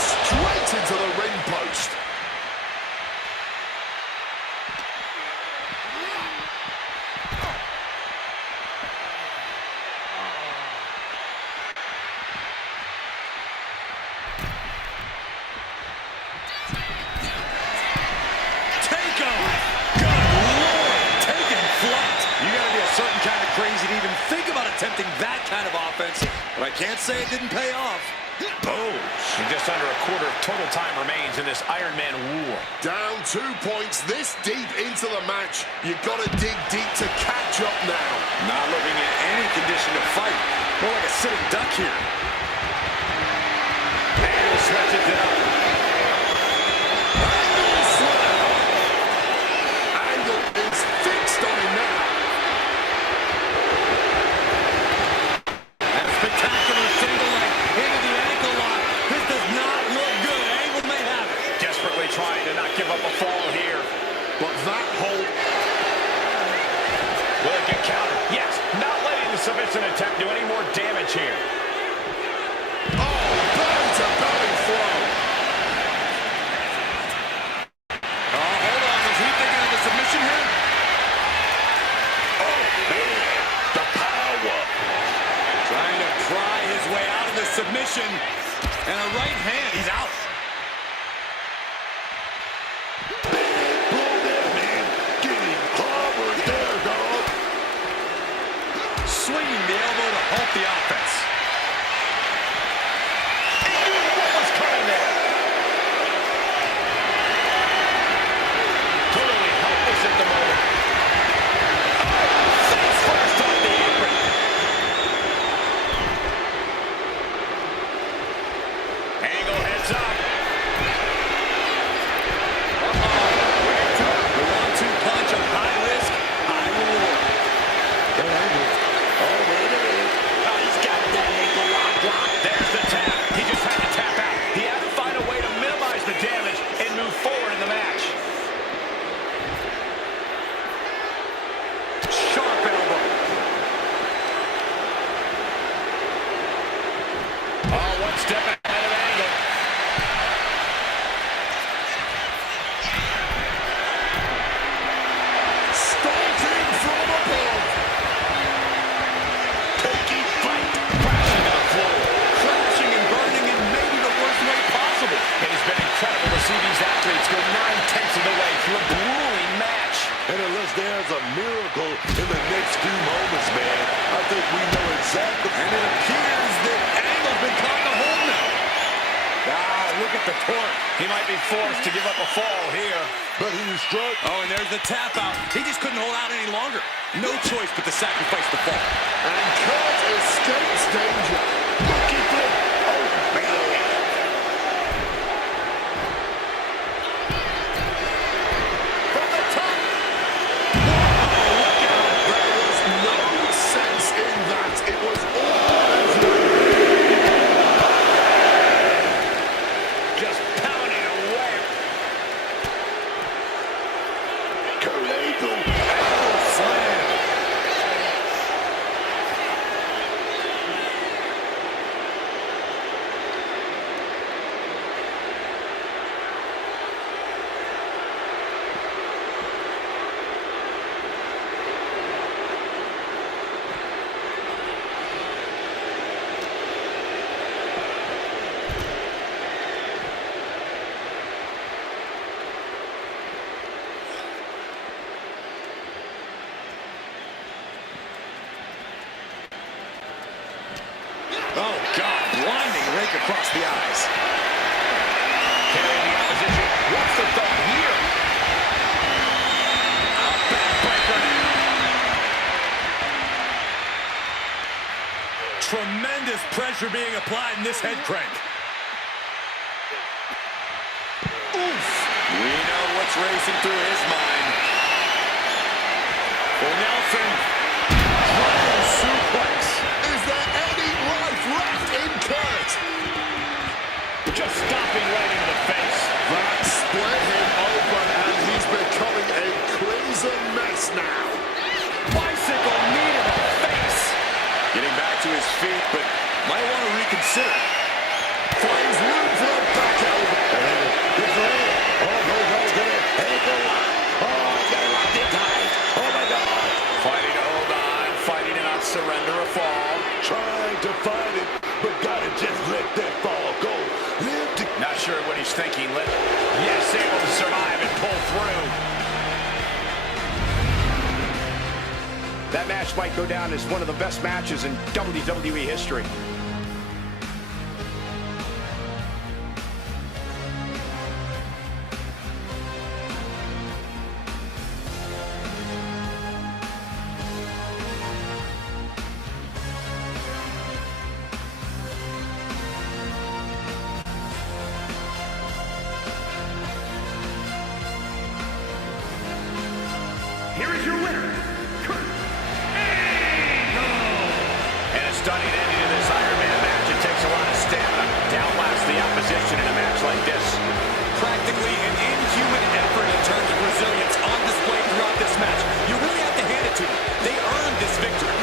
kind of offense, but I can't say it didn't pay off. Oh, just under a quarter of total time remains in this Iron Man war. Down 2 points this deep into the match. You've got to dig deep to catch up now. Not looking in any condition to fight. More like a sitting duck here. Angle switches it up. Angle slam. Angle is fixed on him now. And a spectacular single leg into the ankle lock. This does not look good. Angle may have it. Desperately trying to not give up a fall here. But that hold... Will it get countered? Yes. Not letting the submission attempt do any more damage here. Oh, belly-to-belly throw. Oh, hold on. Was he thinking of the submission here? Oh, man. The power. Trying to pry his way out of the submission. And a right hand. He's out. Blow there, man. Getting clobbered there, dog. Swinging the elbow to halt the offense. He knew what was coming there. Totally helpless at the moment. Oh, face first on the apron. Angle heads up. The 1-2 punch of high risk, high reward. Oh, wait a minute. Oh, he's got that ankle lock. There's the tap. He just had to tap out. He had to find a way to minimize the damage and move forward in the match. Sharp elbow. Oh, one step ahead of Angle. Starting from above. Taking flight. Crashing to the floor. Crashing and burning in maybe the worst way possible. It has been incredible to see these athletes go 9/10 of the way through a grueling match. And unless there's a miracle in the next few moments, man, I think we know exactly. And it appears that Angle's been caught in a hold now. Ah, look at the torque. He might be forced to give up a fall here. But he struck. Oh, and there's the tap out. He just couldn't hold out any longer. No choice but to sacrifice the fall. And Kurt escapes danger. Monkey flip. Oh, man. From the top. Whoa, look out. There was no sense in that. It was all Just pounding away. Kurt Angle. Angle slam. Oh, God, blinding rake across the eyes. Carrying the opposition. What's the thought here? A backbreaker now. Tremendous pressure being applied in this head crank. Oof. We know what's racing through his mind. For Nelson, flying suplex. Is there any life left in Kurt? Just stopping right in the face. That split him open and he's becoming a crimson mess now. Bicycle knee to the face. Getting back to his feet, but might want to reconsider. Finds room for a back elbow. It's right. Oh, no, get it. Ankle lock. Oh, got it locked in tight. Oh, my God. Fighting to hold on. Fighting to not surrender a fall. Trying to fight it, but gotta just let that fall go. Live to... Not sure what he's thinking. Yes, able to survive and pull through. That match might go down as one of the best matches in WWE history. Here is your winner, Kurt Angle. And a stunning ending to this Iron Man match. It takes a lot of stamina to outlast the opposition in a match like this. Practically an inhuman effort in terms of resilience on display throughout this match. You really have to hand it to them. They earned this victory.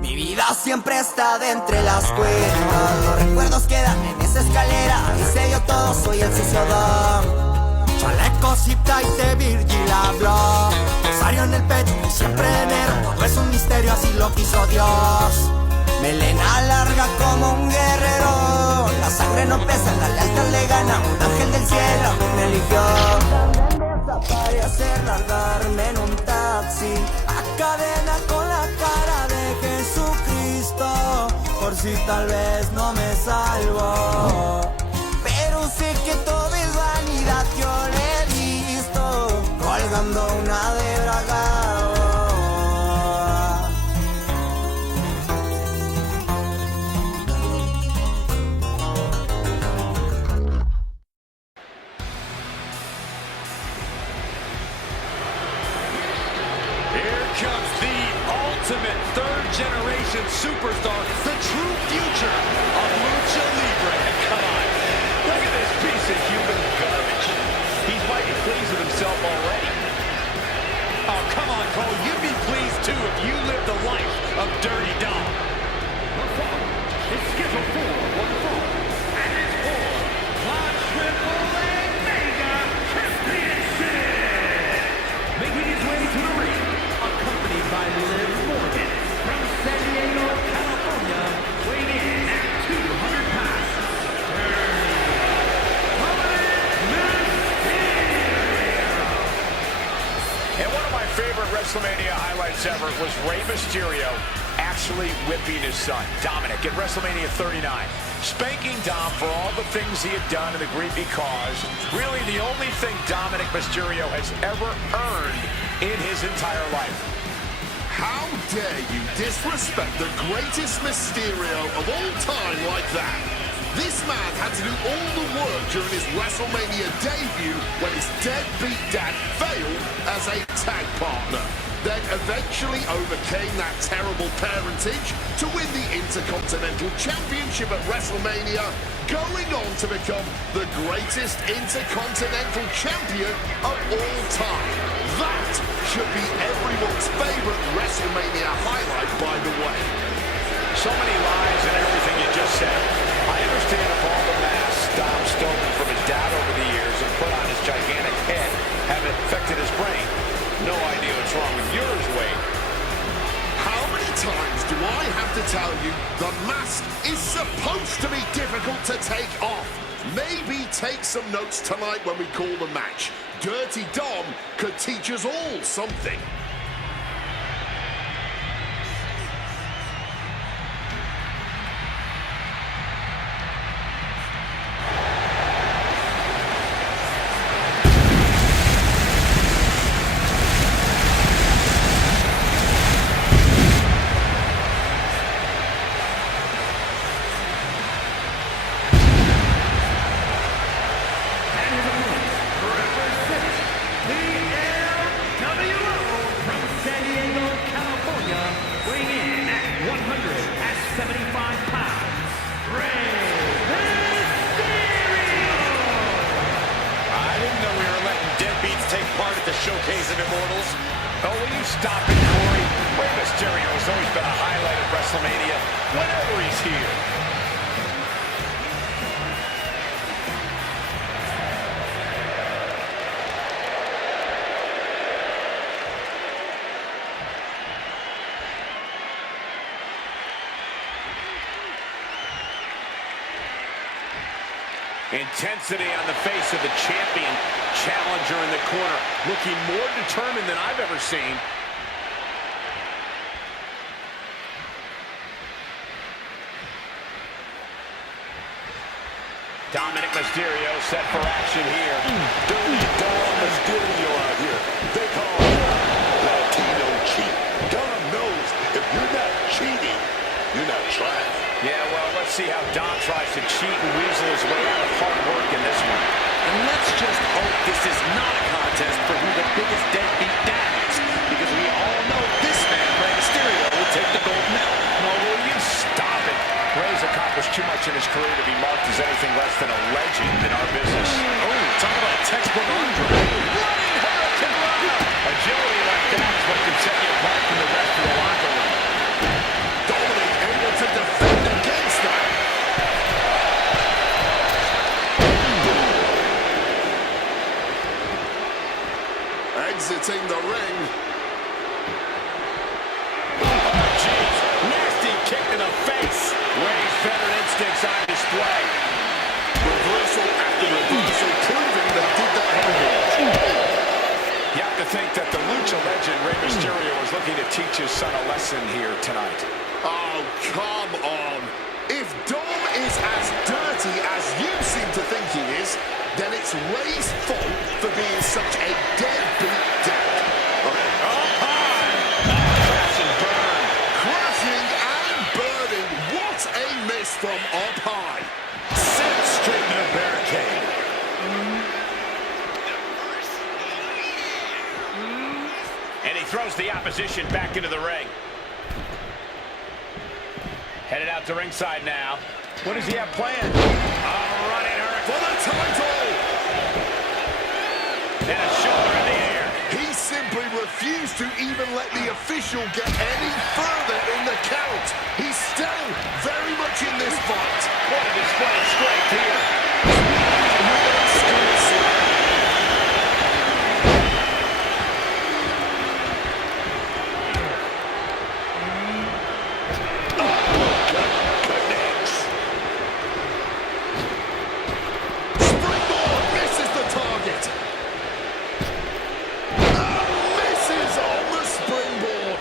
Mi vida siempre está de entre las cuerdas. Los recuerdos quedan en esa escalera. Y sé yo todo, soy el sucio Don. Chaleco, zip tie de Virgil habló. Rosario en el pecho y siempre enero. Todo es un misterio, así lo quiso Dios. Melena larga como un guerrero. La sangre no pesa, la lealtad le gana. Un ángel del cielo me eligió. También desaparecer, largarme en un taxi. A cadena con la cara de Jesucristo. Por si tal vez no me salvo. Pero sé que todo es vanidad, yo le he visto colgando una de bragado. Comes the ultimate third-generation superstar, the true future of Lucha Libre. Come on. Look at this piece of human garbage. He's mighty pleased with himself already. Oh, come on, Cole. You'd be pleased, too, if you lived the life of Dirty Dom. The following is scheduled for one fall, and it's for the Triple Mega Championship. Making his way to the ring, accompanied by Liv Morgan from San Diego, California, weighing in at 200 pounds. And one of my favorite WrestleMania highlights ever was Rey Mysterio actually whipping his son, Dominic, at WrestleMania 39. Spanking Dom for all the things he had done and the grief he caused. Really the only thing Dominic Mysterio has ever earned in his entire life. How dare you disrespect the greatest Mysterio of all time like that? This man had to do all the work during his WrestleMania debut when his deadbeat dad failed as a tag partner. Then eventually overcame that terrible parentage to win the Intercontinental Championship at WrestleMania, going on to become the greatest Intercontinental Champion of all time. That should be everyone's favorite WrestleMania highlight, by the way. So many lies in everything you just said. I understand if all the masks Dom stolen from his dad over the years and put on his gigantic head have affected his brain. No idea what's wrong with yours, Wade. How many times do I have to tell you the mask is supposed to be difficult to take off? Maybe take some notes tonight when we call the match. Dirty Dom could teach us all something. Showcase of Immortals. Oh, will you stop it, Corey? Rey Mysterio has always been a highlight of WrestleMania whenever he's here. Intensity on the face of the champion. Challenger in the corner, looking more determined than I've ever seen. Dominic Mysterio set for action here. Dirty Dom Mysterio out here. They call him Latino cheat. Dom knows if you're not cheating, you're not trying. Yeah, well, let's see how Dom tries to cheat and weasel his way out of hard work in this one. And let's just hope this is not a contest for who the biggest deadbeat dad is, because we all know this man, Rey Mysterio, will take the gold medal. Well, will you stop it? Rey's accomplished too much in his career to be marked as anything less than a legend in our business. Oh, talk about a textbook Andre. Running Hurricane Rana! Agility like that is what can set you apart from the rest of the locker room. Dominic able to defend against that. Exiting the ring. Oh, jeez. Nasty kick to the face. Rey's veteran instincts on display. Reversal after reversal, proving they did that homework. You have to think that the Lucha legend Rey Mysterio is looking to teach his son a lesson here tonight. Oh, come on. If Dom is as dirty as you seem to think he is, then it's Rey's fault for being such a deadbeat dad. Up high. Crash and burn. Crashing and burning. What a miss from up high. Set straight in the barricade. And he throws the opposition back into the ring. Headed out to ringside now. What does he have planned? Running Hurricane For the title! and a shoulder in the air. He simply refused to even let the official get any further in the count. He's still very much in this fight. What a display of strength here. Springboard misses the target. Misses on the springboard.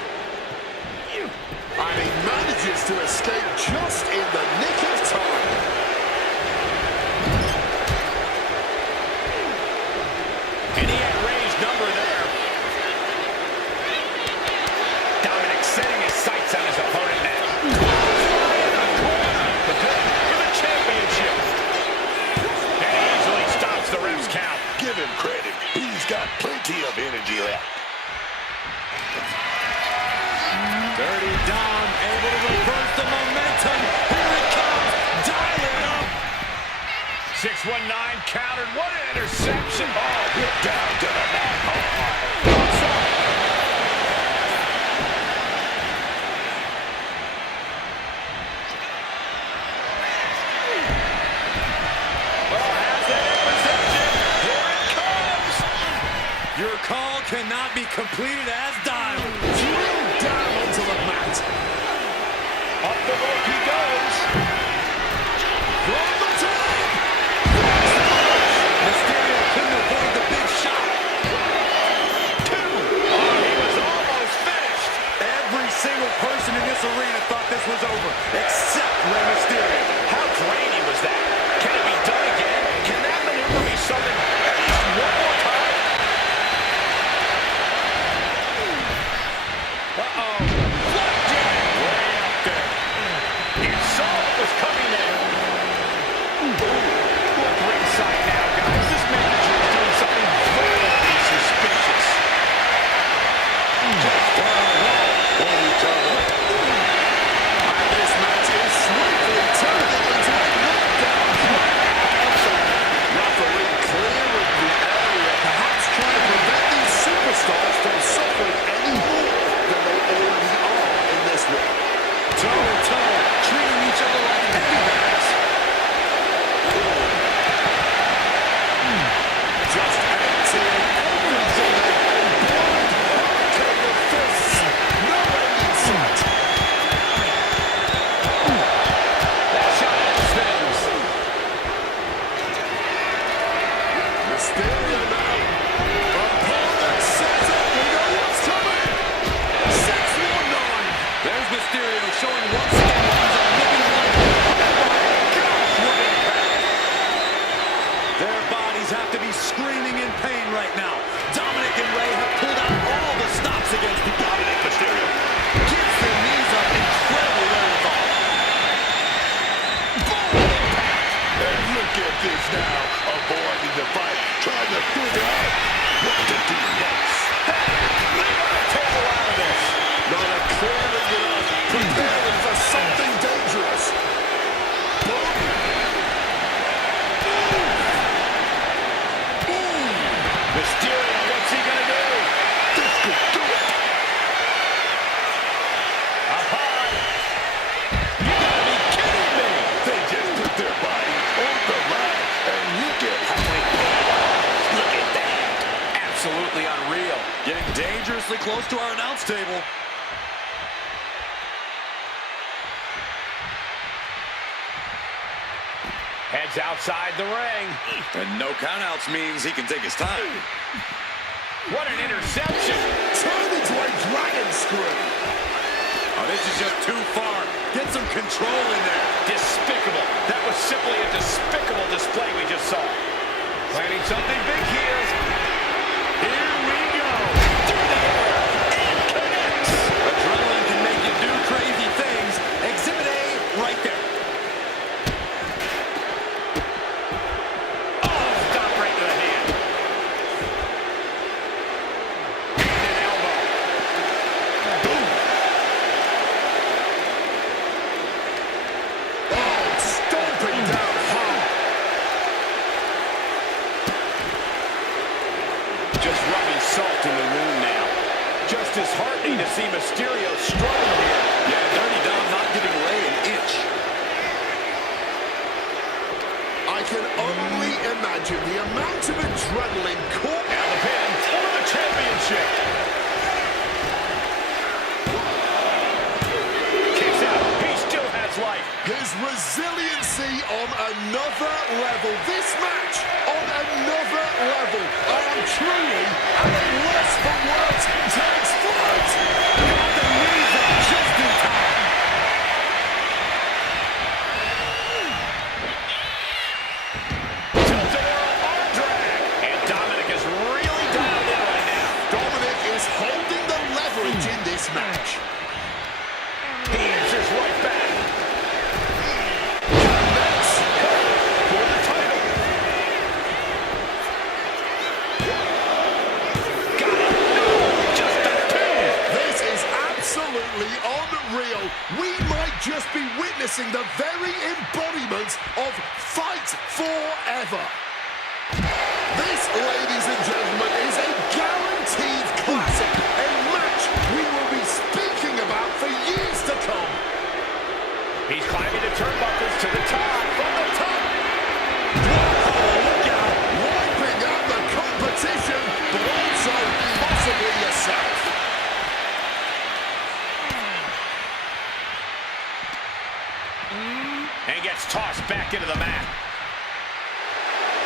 And he manages to escape just in the nick of time. And he had Rey's number there. Dominic setting his sights on his opponent now. For the championship. And he easily stops the ref's count. Give him credit. He's got plenty of energy left. Dirty Dom able to reverse the momentum. Here it comes. Dial it up. 619 countered. What an interception. Oh, Get down to the mat. Your call cannot be completed as dialed. Drilled down onto the mat. up the rope he goes. From the top. Mysterio couldn't avoid the big shot. Oh, he was almost finished. Every single person in this arena thought this was over, except Rey Mysterio. How draining was that? Can it be done again? Can that maneuver be summoned at least one more time? Uh-oh. Flapjack. Way up there. It's Their bodies have to be screaming in pain right now. Dominic and Rey have pulled out all the stops against the Dominic Mysterio. Gets their knees up, incredible wherewithal. Boom! And look at this now, avoiding the fight, trying to figure out what to do next. Take a lot of this. No, they're clearing it up, preparing for something dangerous. Boom! Mysterio, what's he gonna do? This could do it. Up high. You gotta be kidding me. They just put their body on the line, and look at how they pull off. Look at that. Absolutely unreal. Getting dangerously close to our announce table. Heads outside the ring. And no countouts means he can take his time. What an interception. Turn into a dragon screw. Oh, this is just too far. Get some control in there. Despicable. That was simply a despicable display we just saw. Planning something big here. Here we go. Through the air. And connects. Adrenaline can make you do crazy things. Exhibit A right there. Oh, stop right to the hand. And an elbow. Boom. Oh, stomping down hard. Just rubbing salt in the wound now. Just disheartening to see Mysterio struggle here. Yeah, Dirty Dom not giving Rey an inch. I can only imagine the amount of adrenaline caught. Now the pin for the championship. Kicks out. He still has life. His resiliency on another level. This match on another level. I am truly at a loss for words to explode. Got the knees up just in time. Tilt-a-whirl arm drag. And Dominic is really dialed in right now. Dominic is holding the leverage in this match. He answers right back. Connects. For the title. Got it. No, just a pin. This is absolutely unreal. We might just be witnessing the very embodiment of Fight Forever. This, ladies and gentlemen, is a guaranteed classic, a match we will be speaking about for years to come. He's climbing the turnbuckles to the top. From the top. Look out, wiping out the competition, but also possibly yourself. And gets tossed back into the mat.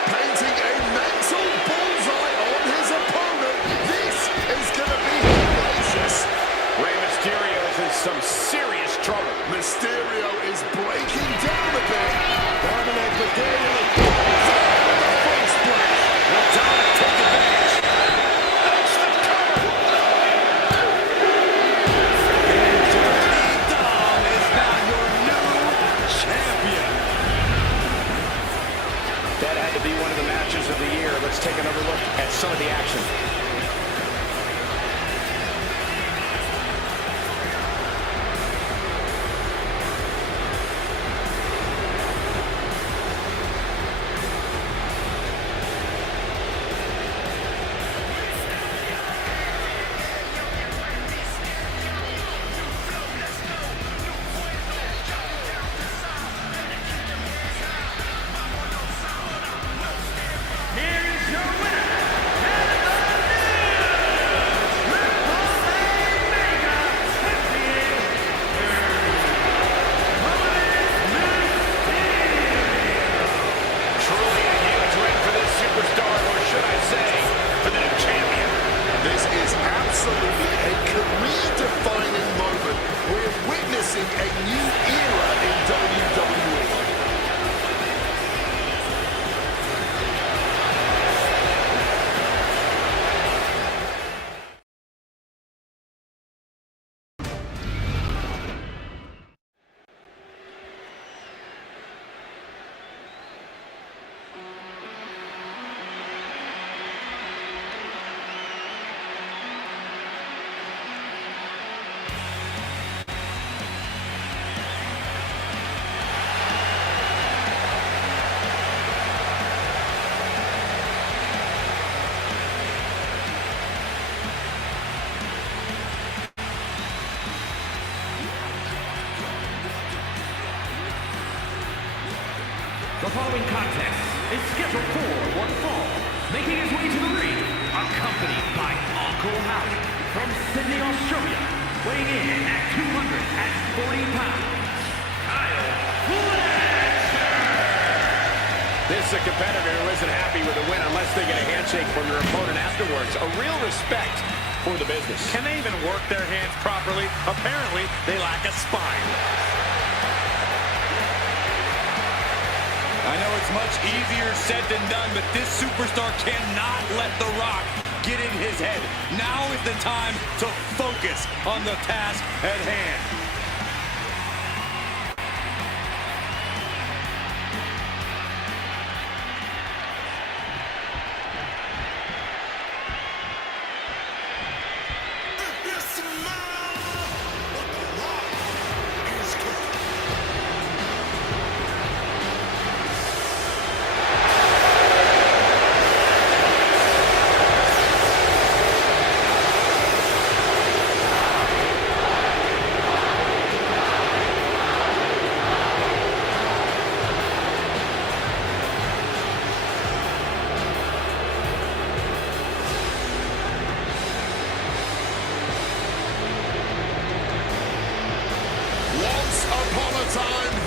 Painting a mental bullseye on his opponent. This is going to be hellacious. Rey Mysterio is in some serious trouble. Mysterio is breaking down a bit. Dominic Mysterio with the front splash. Will Dominic take advantage? That's the cover. And Dirty Dom is now your new champion. That had to be one of the matches of the year. Let's take another look at some of the action. Here is your winner, and the following contest is scheduled for one fall. Making his way to the ring, accompanied by Uncle Howard from Sydney, Australia, weighing in at 240 pounds, Kyle Fletcher. This is a competitor who isn't happy with a win unless they get a handshake from their opponent afterwards. A real respect for the business. Can they even work their hands properly? Apparently, they lack a spine. I know it's much easier said than done, but this superstar cannot let The Rock get in his head. Now is the time to focus on the task at hand.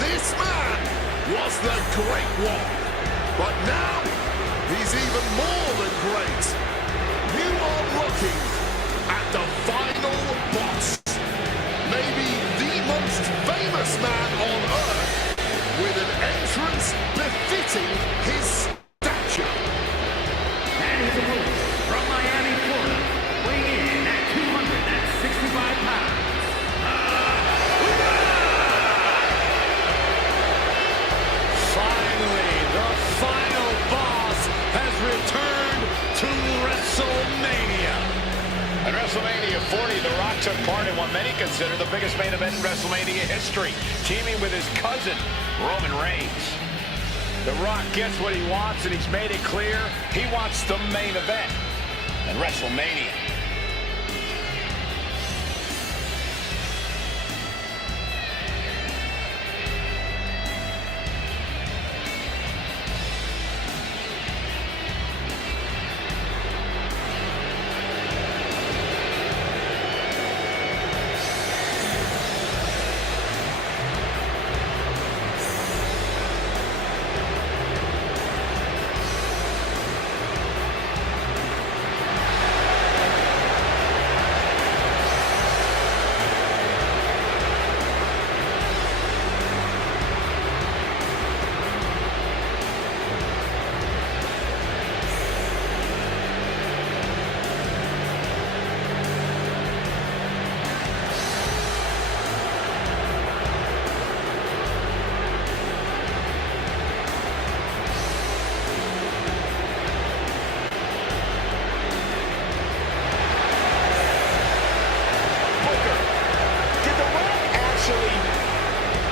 This man was the great one, but now he's even more than great. You are looking at the final boss, maybe the most famous man on earth, with an entrance befitting his stature. And his opponent from Miami, Florida, weighing in at 265 pounds. Final boss has returned to WrestleMania. At WrestleMania 40, The Rock took part in what many consider the biggest main event in WrestleMania history, teaming with his cousin, Roman Reigns. The Rock gets what he wants, and he's made it clear he wants the main event at WrestleMania.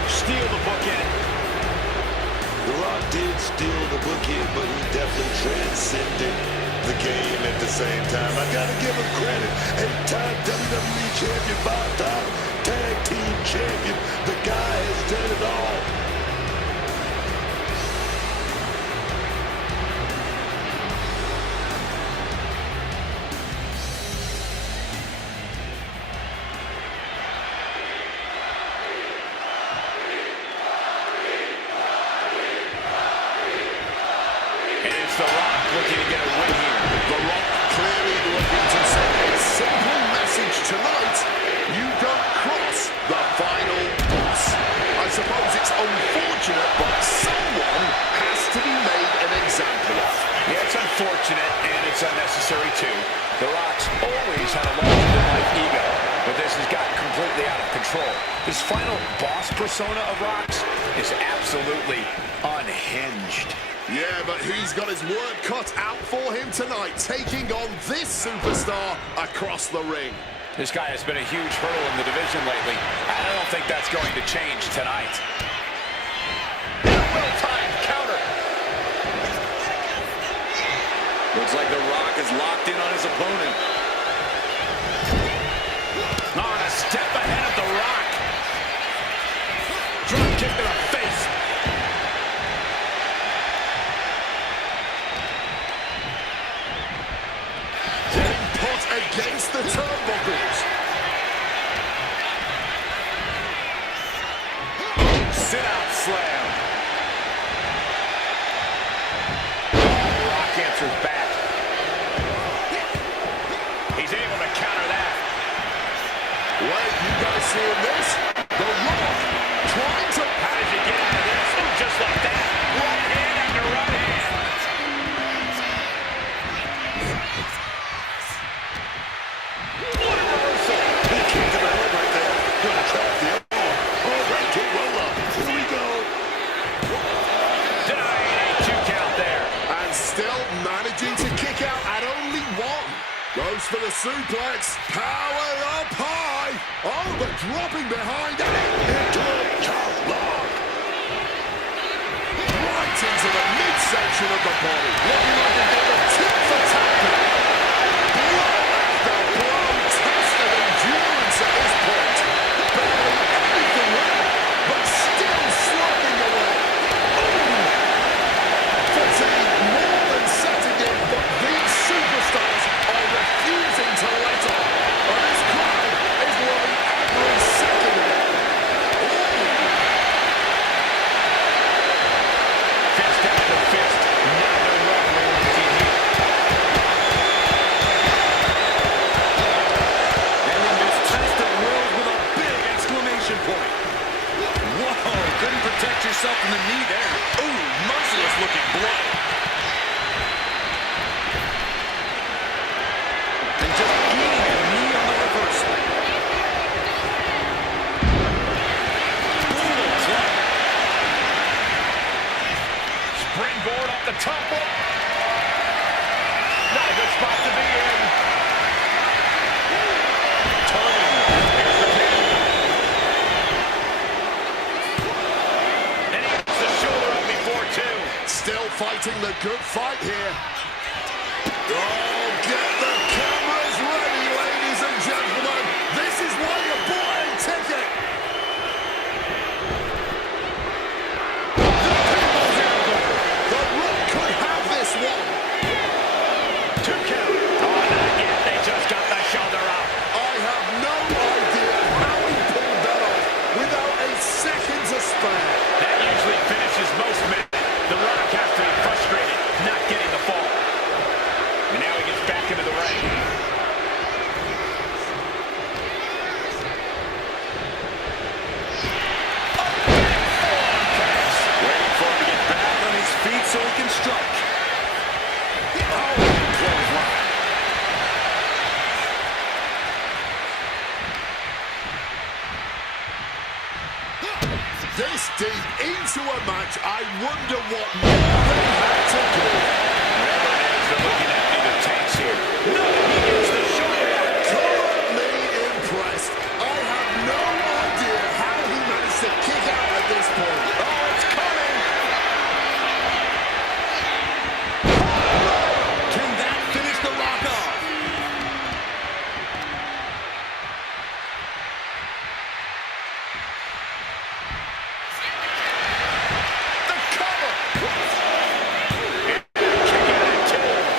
Steal the bookend. The Rock did steal the bookend, but he definitely transcended the game at the same time. I gotta give him credit. 8-time WWE champion, 5-time tag team champion. The guy has done it all. The Rock looking to get a win here. The Rock clearly looking to send a simple message tonight. You don't cross the final boss. I suppose it's unfortunate, but someone has to be made an example of. Yeah, it's unfortunate, and it's unnecessary, too. The Rock's always had a larger-than-life ego, but this has gotten completely out of control. This final boss persona of Rock's is absolutely unhinged. Yeah, but he's got his work cut out for him tonight, taking on this superstar across the ring. This guy has been a huge hurdle in the division lately. I don't think that's going to change tonight. Well-timed counter. Looks like The Rock is locked in on his opponent. Oh, and a step ahead of The Rock. Drop kick to the face. the turnbuckles. Sit-out slam. Oh, Rock answers back. He's able to counter that. Wait, you guys seeing this? The Rock trying to... How does he get out of this? Oh, just like that. Right hand after right hand. What a reversal. He kicked him in the head right there. Gonna trap the arm. Oh, right kick, roll up. Here we go. Denying a 2 count there. And still managing to kick out at only 1. Goes for the suplex. Power up high. Oh, but dropping behind it. Into a chop block. Right into the midsection of the body. Looking like a bit of tit for tat. Blow after blow. Test of endurance at this point. Barely anything left, but still slugging away. Fatigue more than setting in, but these superstars are refusing to let up. And this crowd is loving every second of it. Fist after fist. Neither referee looking here. Ending this test of wills with a big exclamation point. Whoa, couldn't protect yourself from the knee there. Ooh, merciless looking blow. And just eating a knee on the reversal. Brutal club. Springboard off the top rope. Not a good spot to be in. Turning. Here's the pin. And he gets the shoulder up before 2. Still fighting the good fight here. Oh, get the cameras ready, ladies and gentlemen. This is why you bought a ticket. The people's anthem. The Rock could have this one. 2 count. Oh, not yet. They just got the shoulder up. I have no idea how he pulled that off without a second to spare. That usually finishes most men. The Rock has to be frustrated, not getting the fall. And now he gets back into the ring. Waiting for him to get back on his feet so he can strike. Oh, clothesline. This deep into a match, I wonder what more they had to do. Whatever it is, they're looking at either tanks here. No, he gets the shoulder up. Currently impressed. I have no idea how he managed to kick out at this point. Oh, it's coming. Can that finish the Rock off? The cover.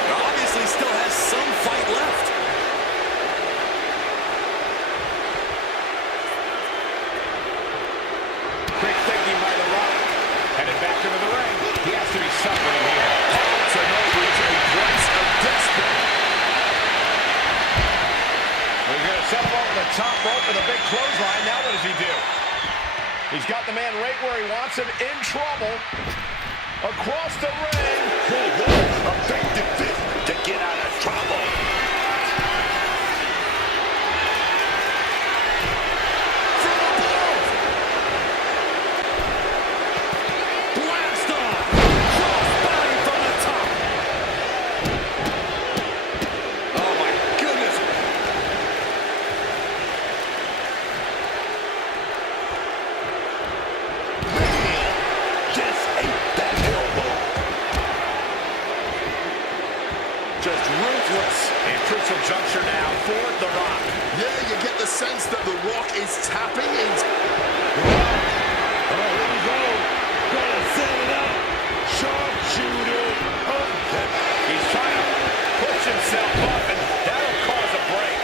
Obviously still has some fight left. Quick thinking by the Rock. Headed back into the ring. He has to be suffering here. To know which a place of desperate. He's going to set him over the top rope with a big clothesline. Now what does he do? He's got the man right where he wants him, in trouble. Across the ring. A big defeat to get out of trouble. From above. Blast off. Cross body from the top. Oh my goodness. Just ate that elbow. Just ruthless. A crucial juncture now for The Rock. Yeah, you get the sense that The Rock is tapping into... Oh, here we go. Gonna set it up. Sharpshooter. He's trying to push himself up, and that'll cause a break.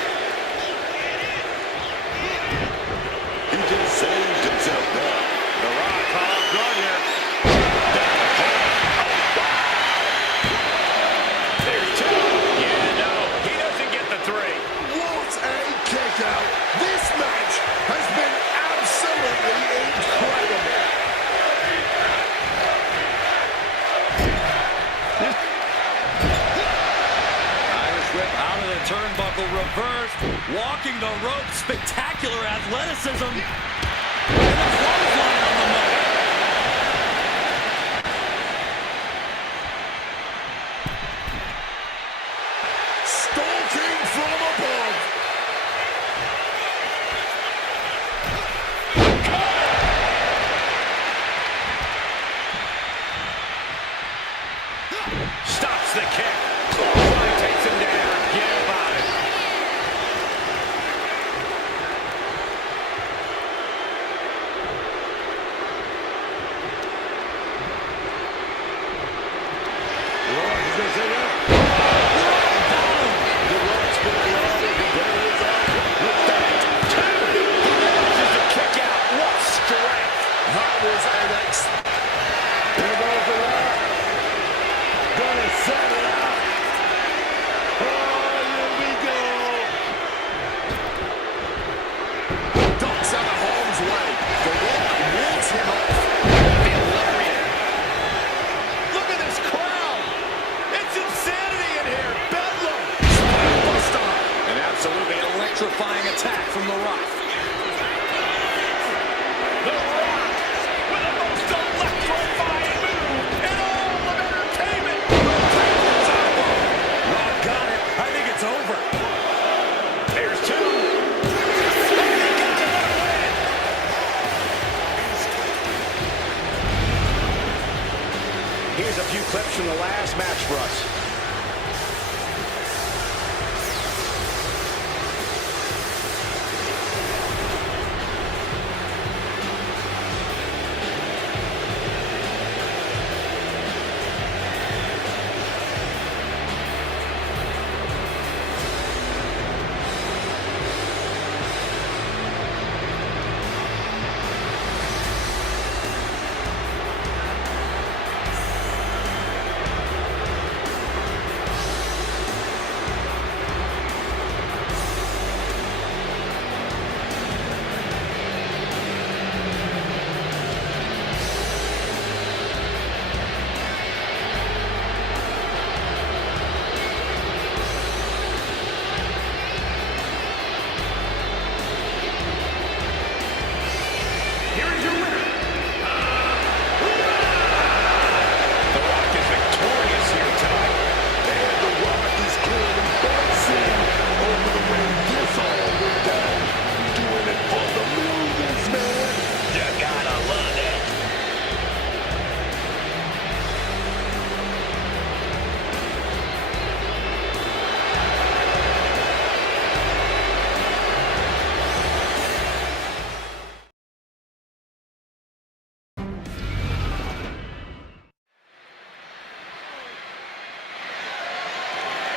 turnbuckle reversed, walking the rope, spectacular athleticism. And a clothesline on the money. Stalking from above. Stops the kick. Clothesline takes him down. Get about it. Electrifying attack from The Rock. The Rock with the most electrifying move in all of entertainment. Rock got it. I think it's over. There's two. And he got another win. Here's a few clips from the last match for us.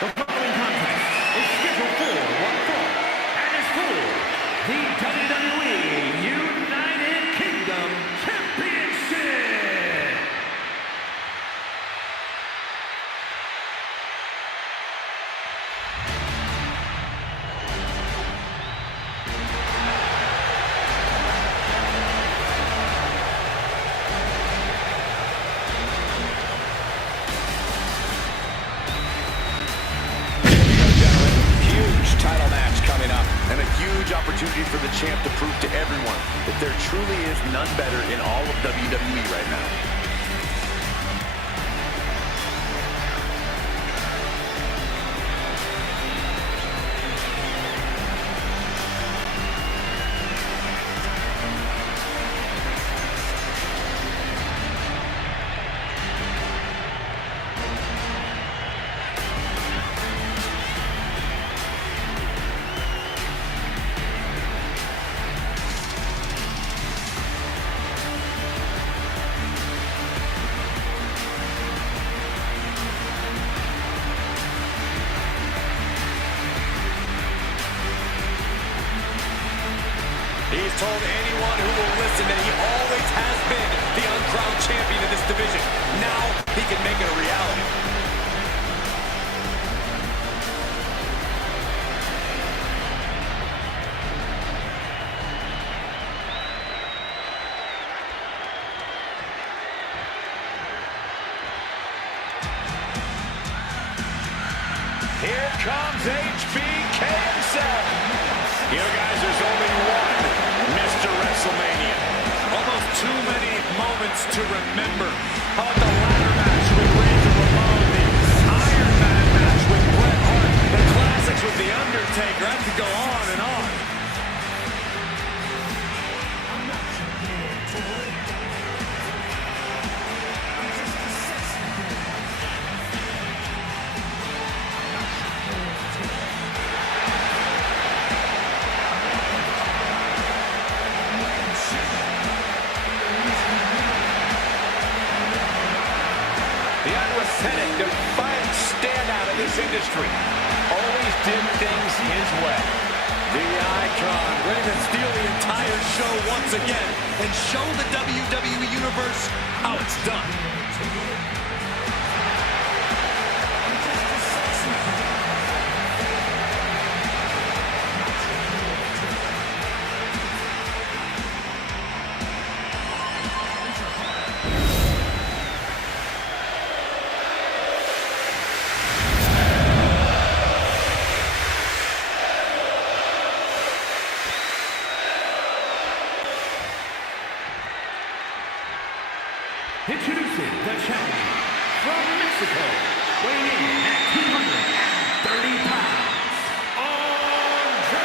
The following contest is scheduled for one fall and is for the WWE United Kingdom Championship. Title match coming up, and a huge opportunity for the champ to prove to everyone that there truly is none better in all of WWE right now. He's told anyone who will listen that he always has been the uncrowned champion of this division. Now he can make it a reality. Here comes HBK himself. You know, guys, there's only one Mr. Wrestlemania. Almost too many moments to remember. How about the ladder match with Razor Ramon, the Iron Man match with Bret Hart, the classics with The Undertaker. I could go on and on. The unrepentant, defiant standout of this industry. Always did things his way. The Icon, ready to steal the entire show once again and show the WWE Universe how it's done. Introducing the champion from Mexico, weighing in at 230 pounds, Andre!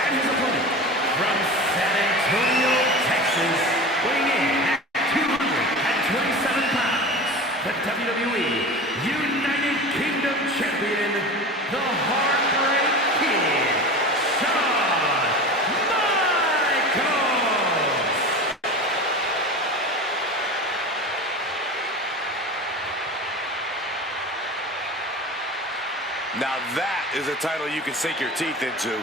And his opponent from San Antonio, Texas, weighing in at 227 pounds, the WWE United Kingdom champion, the Heartbreak Kid, Shawn Michaels! Now that is a title you can sink your teeth into.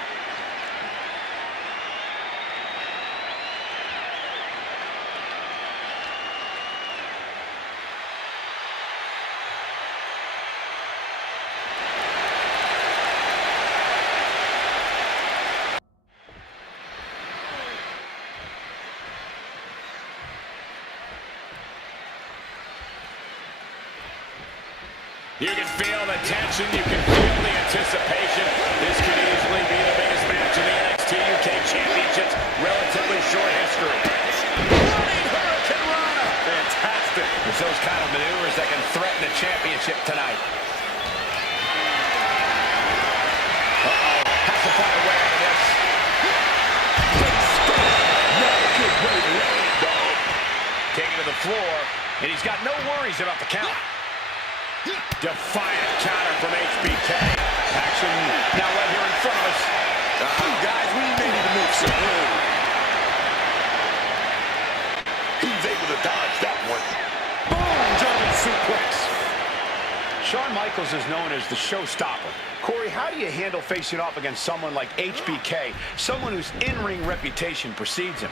You can feel the tension. You can feel the anticipation. This could easily be the biggest match in the NXT UK Championship's relatively short history. Running Hurricane Rana. Fantastic. It's those kind of maneuvers that can threaten the championship tonight. Uh-oh. Has to find a way out of this. Good way to land, dog. Taking to the floor, and he's got no worries about the count. Defiant counter from HBK. Action now right here in front of us. Guys, we may need to move some room. He's able to dodge that one. Boom! German suplex. Shawn Michaels is known as the showstopper. Corey, how do you handle facing off against someone like HBK, someone whose in-ring reputation precedes him?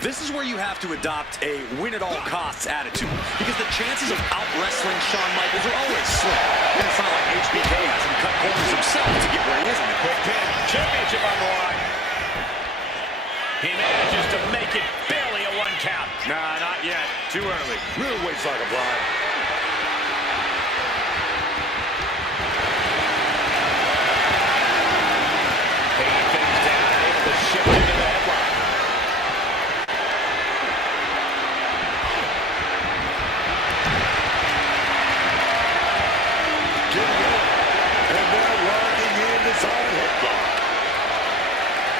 This is where you have to adopt a win-at-all-costs attitude, because the chances of out-wrestling Shawn Michaels are always slim. And it's not like HBK has him cut corners himself to get where he is in the quick pin. Championship on the line. He manages to make it barely a one count. Nah, not yet. Too early. Real waits like a blind. Taking things down, able to shift into the headlock.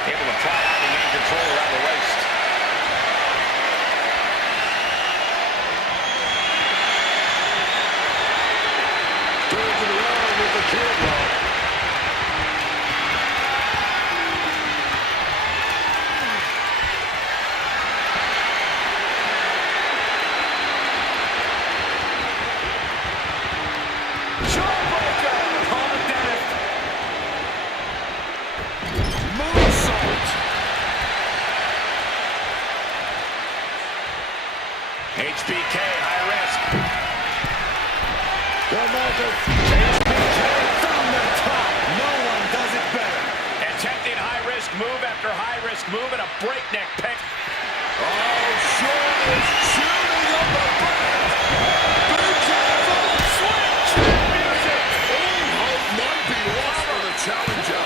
Able to fly out and gain control around the waist. Turns it around with the kid lock. Jawbreaker! Call it death. HBK, high risk. HBK from the top. No one does it better. Attempting high risk move after high risk move and a breakneck pick. Oh, is shooting up the band. Be careful. Switch music. Hope might be lost for the challenger.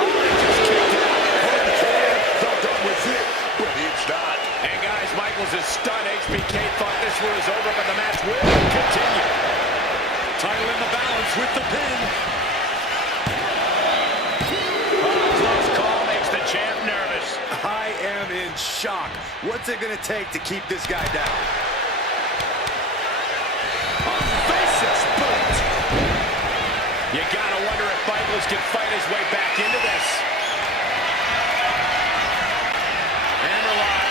Oh, he just kicked out. Thought that was it, but it's not. And guys, Michaels is stunned. HBK thought this one was over, but the match will continue. Title in the balance with the pin. Close call makes the champ nervous. I am in shock. What's it going to take to keep this guy down? A vicious boot. You gotta wonder if Michaels can fight his way back into this. Hammerlock.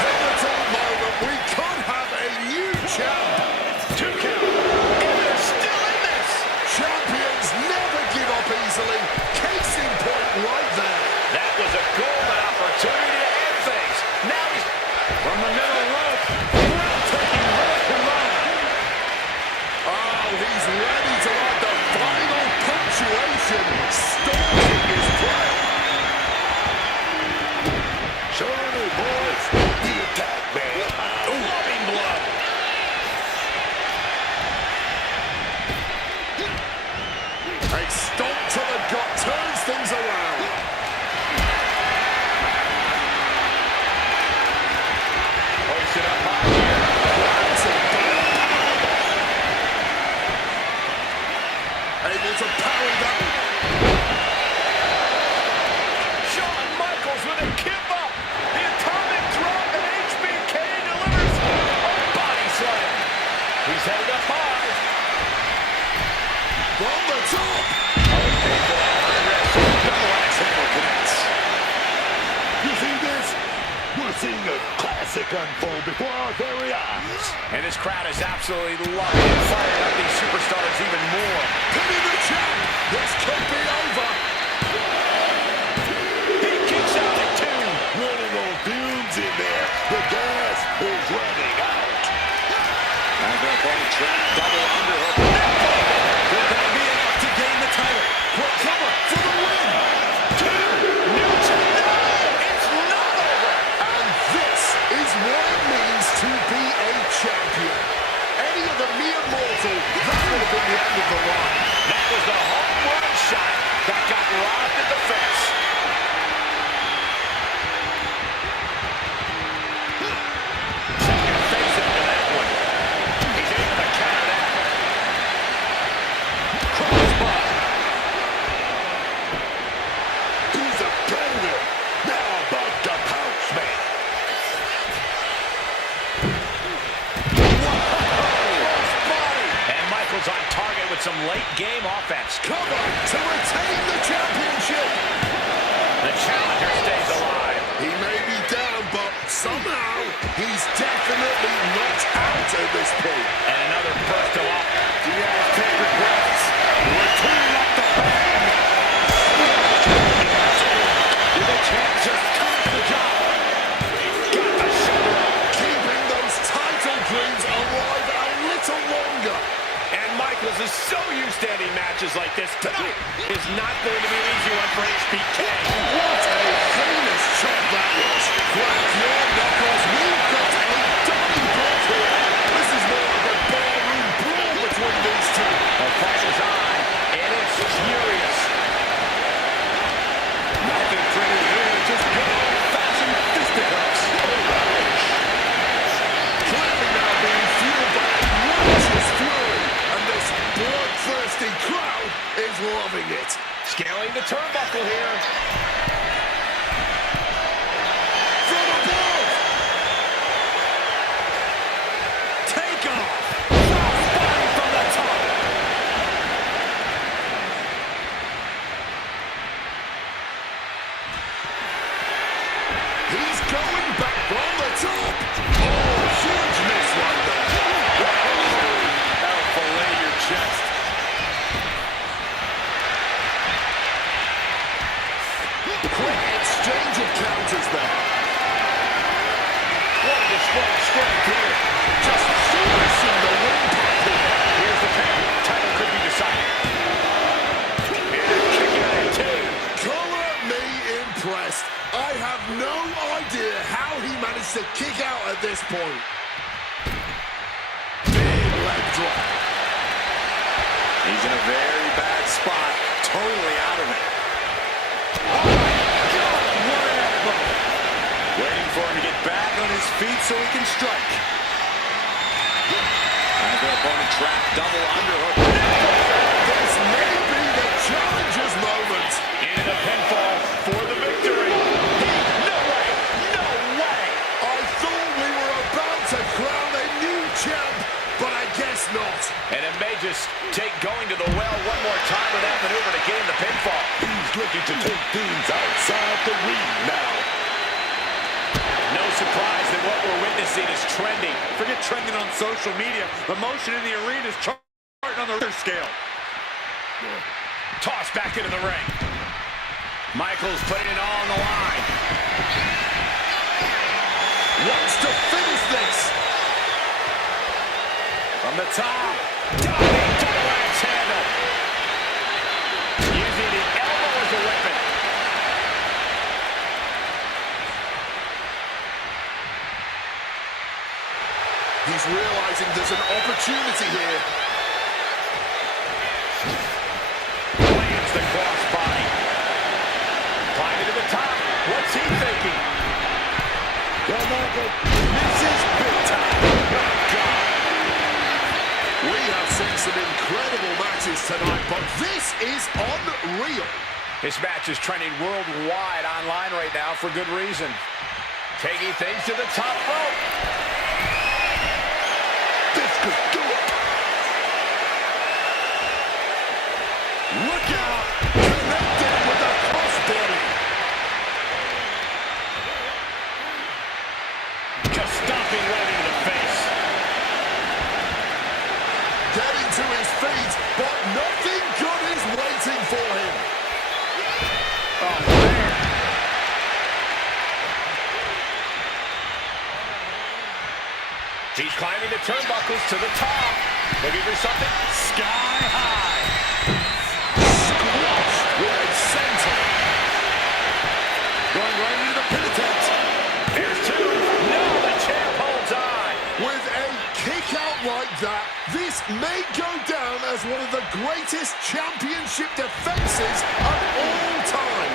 Pivotal moment. We could have a new champ. 2 count. And they're still in this. Champions never give up easily. Case in point right there. That was a golden opportunity to end things. Now he's from the middle rope. Taking Oh, he's ready to add the final punctuation. Stalking his prey. Show me, boys. The attack, man. loving blow. A stomp to the gut turns things around. Hoisted up high here. Able to parry that. Shawn Michaels with a kip up. The atomic drop, and HBK delivers a body slam. He's headed up high. From the top. Double axe handle connects. You see this? We're seeing a classic unfold before our very eyes. And this crowd is absolutely loving and firing up these superstars even more. Pinning the champ. This could be over. He kicks out at 2. Running on fumes in there. The gas is running out. I'm going to call trap double underhook. Will that be enough to gain the title? Will cover for the win. 2. Newton. No, it's not over. And this is what it means to be a champion. Any of the mere mortal, that would have been the end of the line. That was the home run shot that got robbed at the fence. Second face into that one. He's able to counter that. Crossbar. He's a predator. Now about to pounce me. And Michaels on target with some late game offense. Cover to retain the championship. The challenger stays alive. He may be down, but somehow he's definitely not out at this point. And another burst of offense. You guys take regrets. We're tuning up the band. Did the champ just finish the job? Got the shoulder up. Keeping those title dreams alive a little longer. And Michaels is so used to ending matches like this. Tonight is not going to be an easy one for HBK. What a heinous shot that was. Crack your knuckles. We've got a dummy block here. This is more like a ballroom brawl between these two. The fight is on, and it's furious. Nothing pretty here. Just good old-fashioned fisticuffs. Clearly now being fueled by a righteous fury. And this bloodthirsty crowd is loving it. Scaling the turnbuckle here. From above. Take off. Crossbody from the top. He's going back from the top. Oh, huge miss right there. That'll fillet your chest. Quick exchange of counters there. What a display of strength here. Just finishing the windpipe here. Here's the pin. Title could be decided. And kicking out at 2. Color me impressed. I have no idea how he managed to kick out at this point. Big leg drop. He's in a very bad spot. Totally out of it. Oh my God, what an elbow. Waiting for him to get back on his feet so he can strike. As the opponent trapped, double underhook. This may be the challenger's moment. Into the pinfall for the victory. No way! No way! I thought we were about to crown a new champ, but I guess not. And it may just take going to the well one more time with that maneuver to gain the pinfall. He's looking to take things outside the ring now. No surprise that what we're witnessing is trending. Forget trending on social media. The motion in the arena is charting on the other scale. Toss back into the ring. Michaels putting it all on the line. Wants to finish this. From the top. Diving double axe handle. Using the elbow as a weapon. He's realizing there's an opportunity here. Lands the crossbody. Climbing to the top. What's he thinking? Misses big time. Oh, God. We have seen some incredible matches tonight, but this is unreal. This match is trending worldwide online right now for good reason. Taking things to the top rope. This could do it. Look out. Connected with a crossbody. Just stomping right into the face. Getting to his feet, but nothing good is waiting for him. Oh, man. He's climbing the turnbuckles to the top. Looking for something sky high. Squashed with a center. Going right into the pin attempt. There's two. No, the champ holds on. With a kick out like that, this may go down as one of the greatest championship defenses of all time.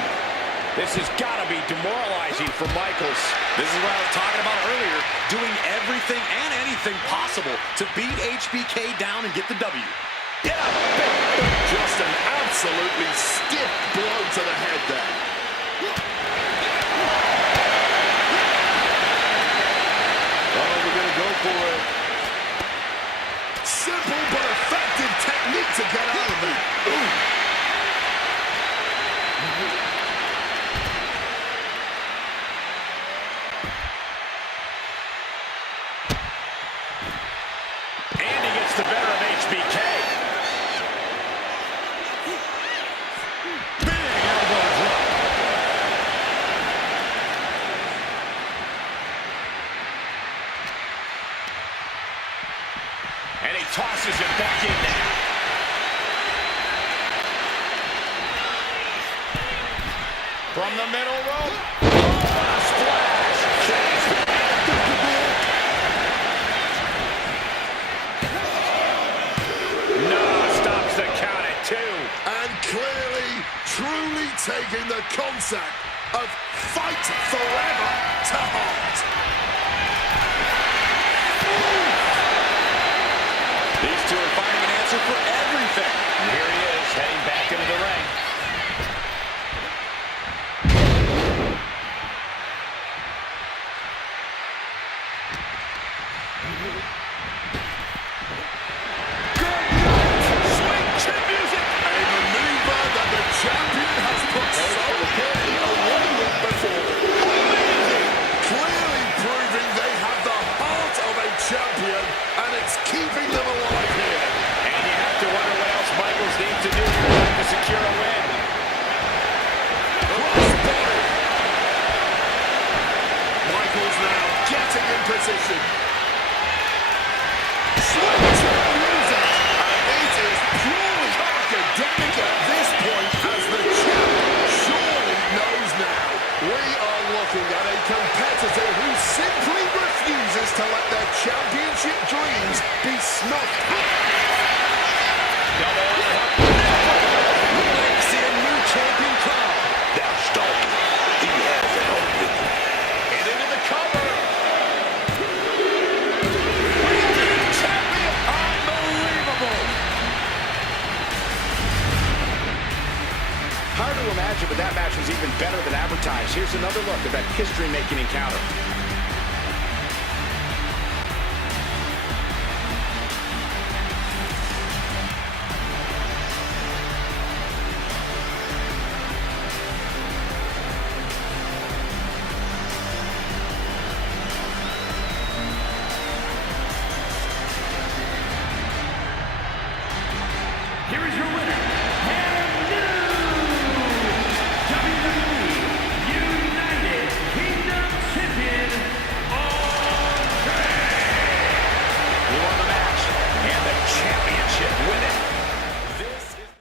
This has got to be demoralizing for Michaels. This is what I was talking about earlier. Doing everything and anything possible to beat HBK down and get the W. Yeah, Just an absolutely stiff blow to the head there. Oh, we're going to go for it. Simple but effective technique to get out of it. Ooh. and he gets the better of HBK. Big elbow drop. And he tosses it back in now. From the middle rope. Oh, a splash. No, stops the count at 2. And clearly, truly taking the concept of fight forever to heart. These two are finding an answer for everything. And here he is, heading back into the ring. Swing chin music. A maneuver that the champion has put so poorly away with before. Amazing! Clearly proving they have the heart of a champion, and it's keeping them alive here. And you have to wonder what else Michaels needs to do here to secure a win. Crossbody. Michaels now getting in position. Switch music. And it is purely academic at this point, as the champ surely knows now. We are looking at a competitor who simply refuses to let their championship dreams be snuffed out. See a new champion come. Now Stone, he has it open. And into the cover. Reigning champion. Unbelievable. Hard to imagine, but that match was even better than advertised. Here's another look at that history-making encounter. Here is your winner, and new WWE United Kingdom Champion, Andre. He won the match and the championship with it. This is...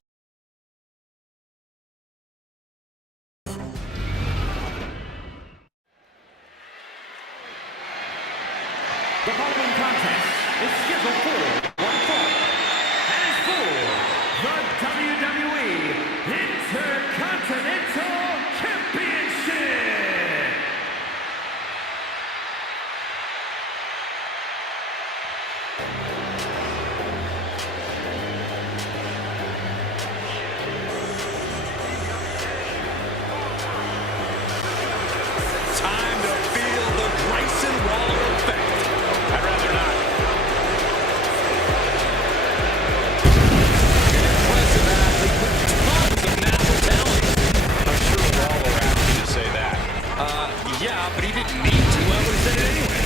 The following contest is scheduled for one fall and is for the WWE Intercontinental Championship. Time to feel the Grayson Waller effect. I'd rather not. Impressive athlete with tons of natural talent. I'm sure Waller asked you to say that. Yeah, but he didn't need to. I would have said it anyway.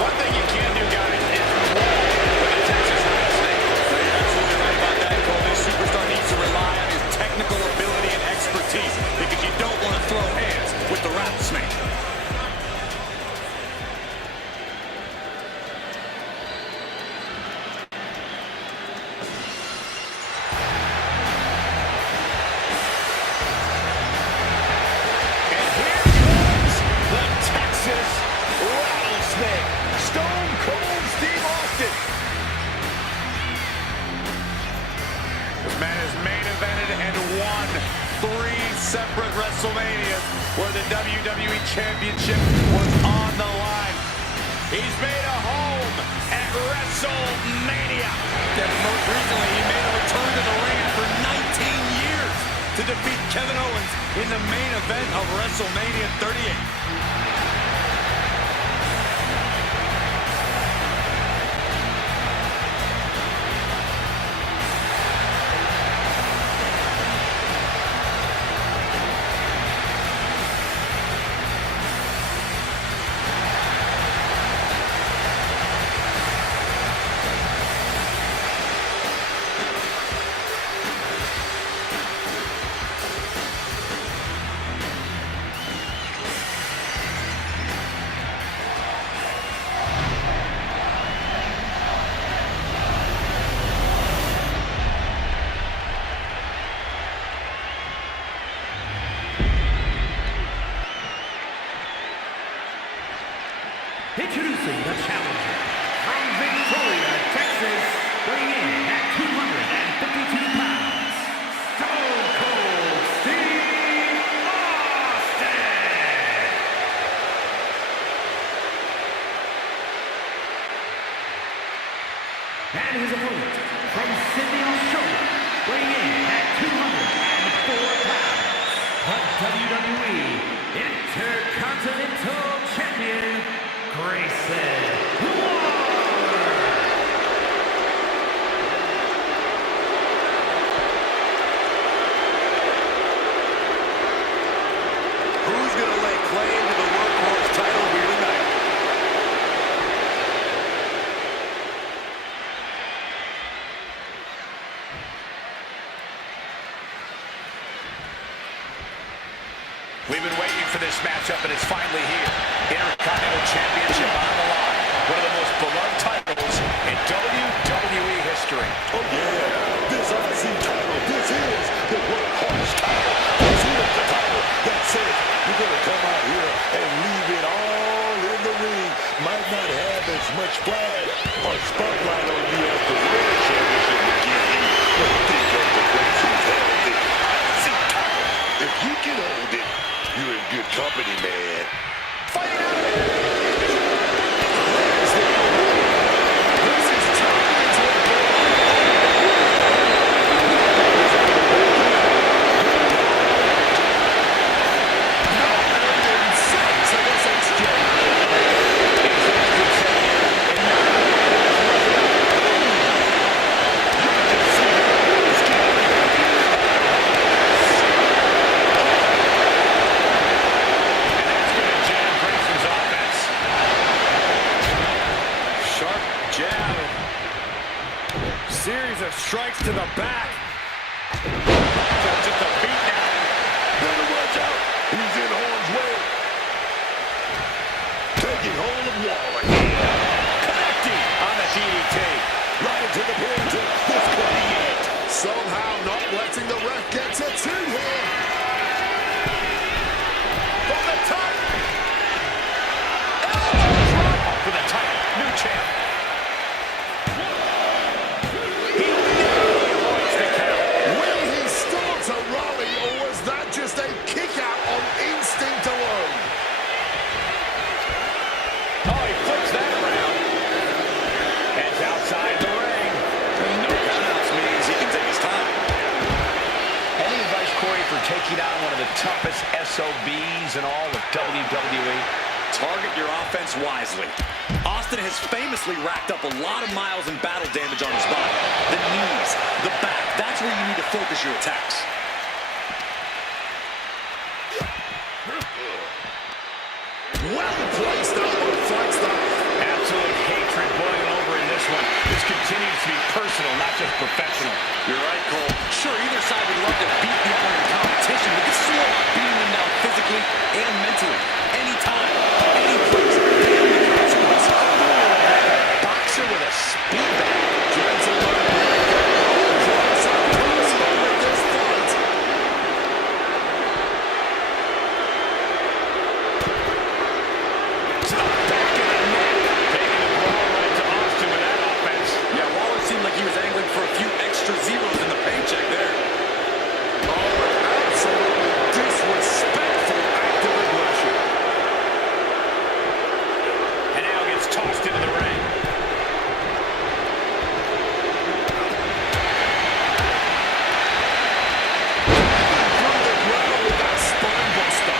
One thing you can do, guys, is roll with a Texas rattlesnake. You're absolutely right about that, Cole. This superstar needs to rely on his technical ability and expertise because you don't want to throw hands with the rattlesnake. And here comes the Texas Rattlesnake, Stone Cold Steve Austin. This man has main evented and won 3 separate WrestleManias where the WWE Championship was on the line. He's made a home at WrestleMania. And most recently, he made a return to the ring after 19 years to defeat Kevin Owens in the main event of WrestleMania 38. Introducing the challenger from Victoria, Texas, weighing in at 252 pounds, Stone Cold Steve Austin. And his opponent from Sydney, Australia, weighing in at 204 pounds, the WWE Intercontinental Champion, Grayson Waller. Who's going to lay claim to the workhorse title here tonight? We've been waiting for this matchup, and it's finally here. Intercontinental Championship on the line. One of the most beloved titles in WWE history. Oh, yeah. This IC title, this is the workhorse title. This is the title that says you're going to come out here and leave it all in the ring. Might not have as much flag or spotlight on you as the World Championship would give you. But think of the way he's held the IC title. If you can hold it, you're in good company, man. Fight out! Series of strikes to the back. Just a beat down. Better watch out. He's in harm's way. Taking hold of Waller. Connecting on the DDT. Right into the pin. This could be it. Somehow not letting the ref get to two here. From the top. Elbow drop for the title. New champ. Just a kick out on instinct alone. Oh, he flips that around. Heads outside the ring. No countouts means he can take his time. Any advice, Corey, for taking on one of the toughest SOBs in all of WWE? Target your offense wisely. Austin has famously racked up a lot of miles and battle damage on his body. The knees, the back, that's where you need to focus your attacks. Well placed elbow fights that. Absolute hatred boiling over in this one. This continues to be personal, not just professional. You're right, Cole. Sure, either side would love to beat the other in competition, but it's still about beating them down physically and mentally. Anytime, any place, and the consequence. Boxer with a speed bag. He was angling for a few extra zeros in the paycheck there. Oh, absolutely disrespectful act of aggression. And now gets tossed into the ring. Through the ground with that spine buster.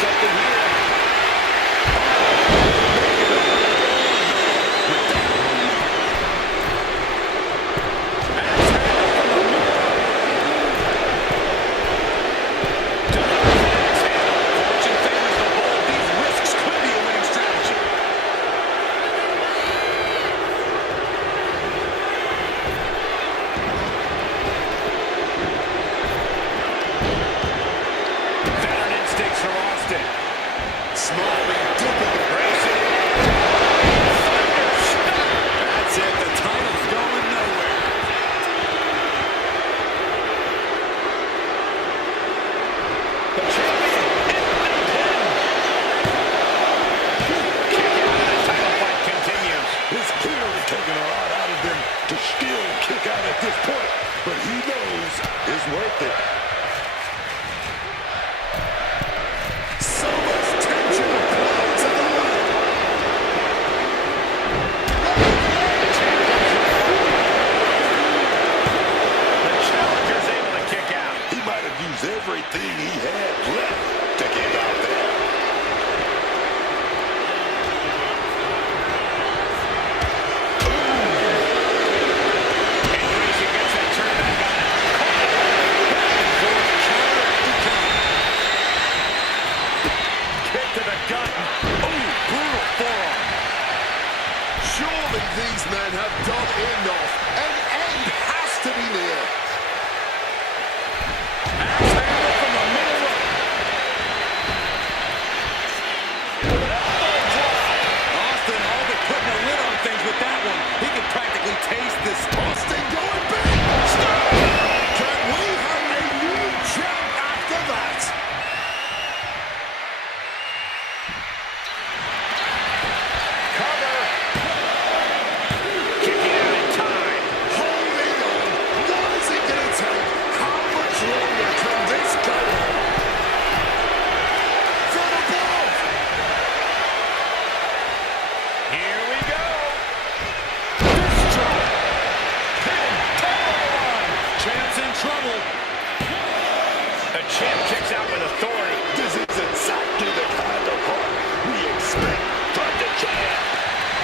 Something here. Everything he had left to get out there. And Gracie gets that turn back on. done enough. An end has to be near. Axe handle from the middle rope. Austin all but putting a lid on things with that one. He can practically taste this. Austin going big. Stop. Can we have a new champ after that? Cover. Kicking out in time. Holding on. What is it going to take? How much longer can this go on? From above. Here we go. Fist drop. Pin. Tail. Champ's in trouble. The champ kicks out with authority. This is exactly the kind of heart we expect from the champ.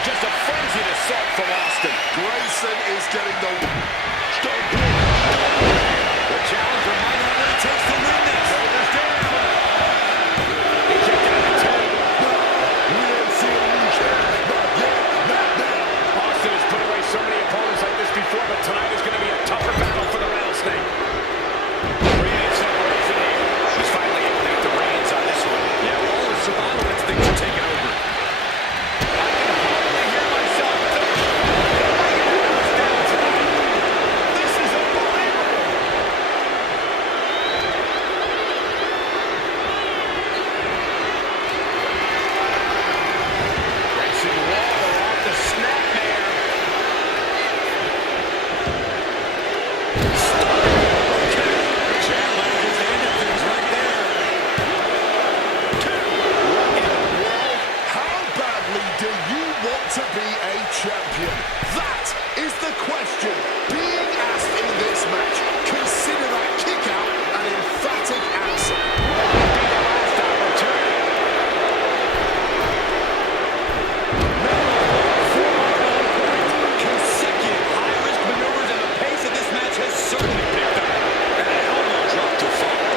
Just a frenzied assault from Austin. Grayson is getting the... The challenger might have what it takes to win this. Shoulders down. He kicked out at 10. We ain't seen a new champ. Not yet. Not now. Austin has put away so many opponents like this before, but tonight is going to be a tougher battle for the rattlesnake. Creating separation here. He's finally able to get the reins on this one. Yeah, well, all his survival instincts are taking over. I can hardly hear myself think. My head is down tonight. This is unbelievable. Grayson Waller off the snapmare. Champ might have just ended things right there. How badly do you want to be a champion? That is the question being asked in this match. Consider that kick out an emphatic answer. Be the last opportunity. Consecutive high-risk maneuvers, and the pace of this match has certainly picked up. And an elbow drop to follow.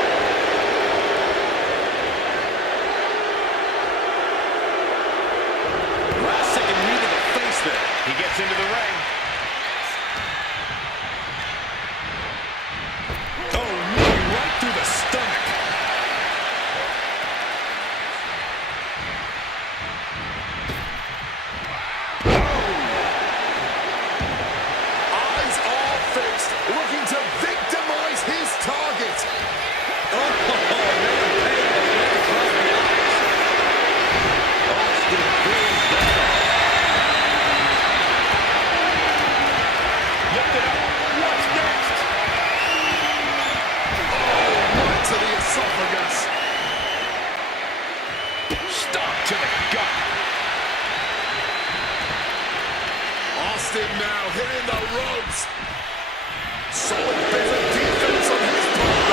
Last second knee to the face there. He gets into the ring. Oh, knee right through the stomach. Eyes are fixed, looking to victimize his target. Oh, man, pain right across the eyes. Austin pulls that off. Lift it up. What's next? Right to the esophagus. Stop to the gut. Austin now hitting the ropes. Solid bit of defense on his part.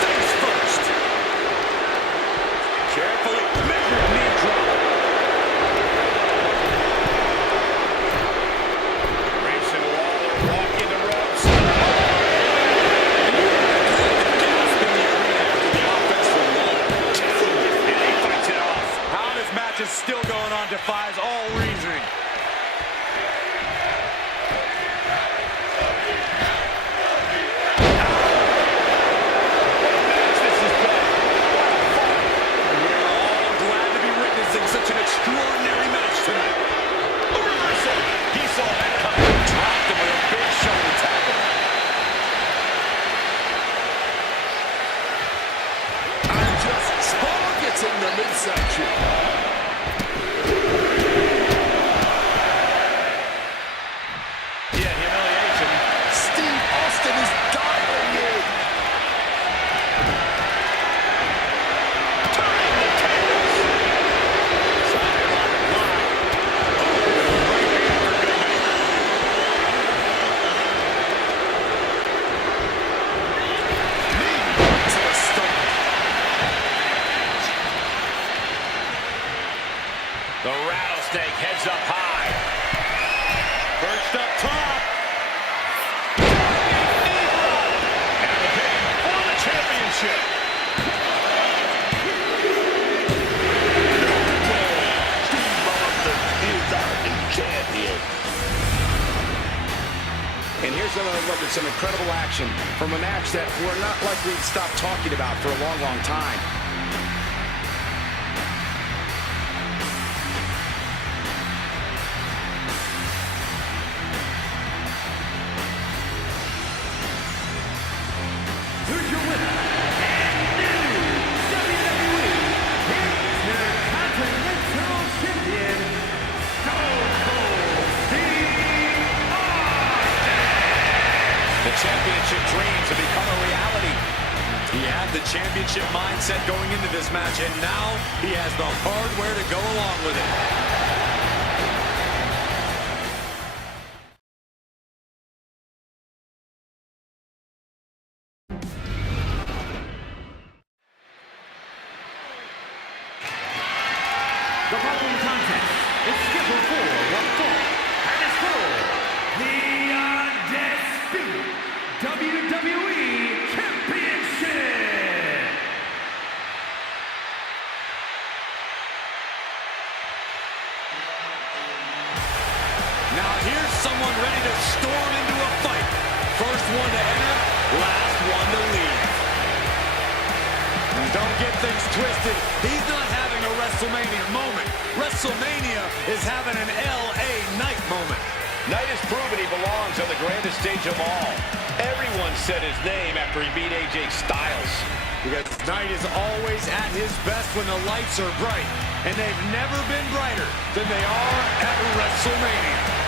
Face first. Carefully measured knee drop. Grayson Waller walking the ropes. Gasp in the arena after the offense from Waller. And he fights it off. How this match is still going on defies all reasoning. And here's another look at some incredible action from a match that we're not likely to stop talking about for a long, long time. Here's your winner, and new WWE Intercontinental Champion, Stone Cold Steve Austin. The championship dreams have become a reality. He had the championship mindset going into this match, and now he has the hardware to go along with it. The following contest is scheduled for one fall, and it's for the Undisputed WWE Championship. Now here's someone ready to storm into a fight. First one to enter, last one to leave. Don't get things twisted. He's not having a WrestleMania moment. WrestleMania is having an LA Knight moment. Knight has proven he belongs on the grandest stage of all. Everyone said his name after he beat AJ Styles. Because Knight is always at his best when the lights are bright. And they've never been brighter than they are at WrestleMania.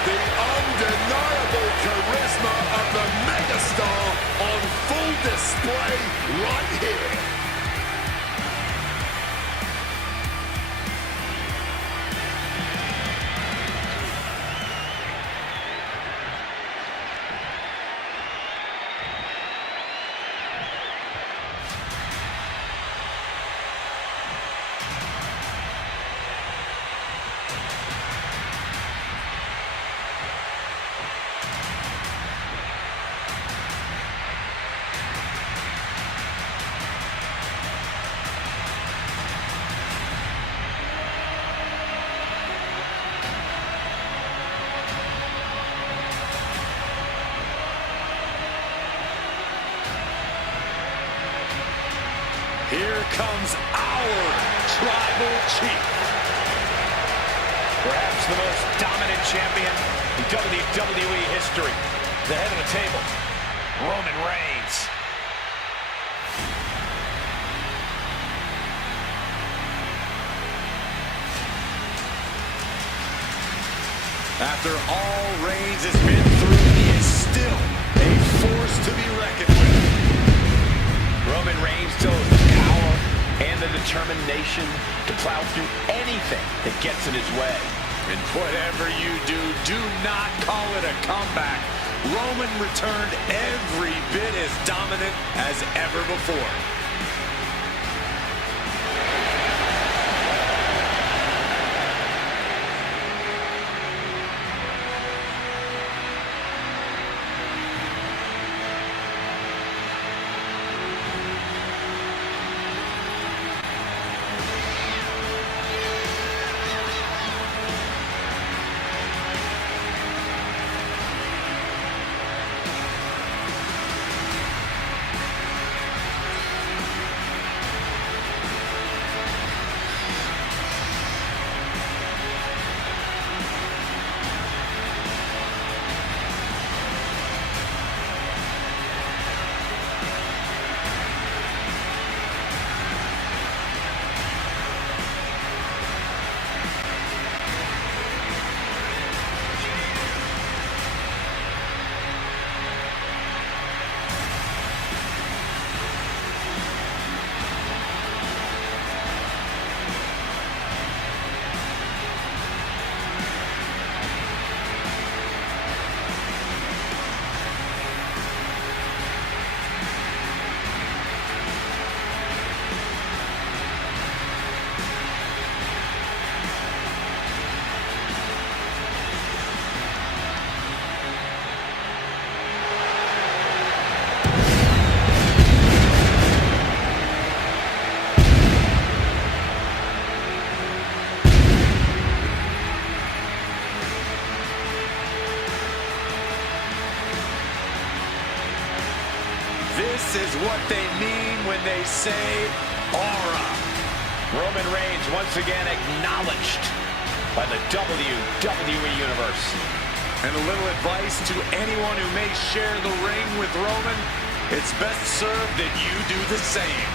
The undeniable charisma of the megastar on full display right here. Here comes our tribal chief. Perhaps the most dominant champion in WWE history. The head of the table, Roman Reigns. After all Reigns has been through, he is still a force to be reckoned with. Roman Reigns still has the power and the determination to plow through anything that gets in his way. And whatever you do, do not call it a comeback. Roman returned every bit as dominant as ever before. This is what they mean when they say aura. Roman Reigns once again acknowledged by the WWE Universe. And a little advice to anyone who may share the ring with Roman, it's best served that you do the same.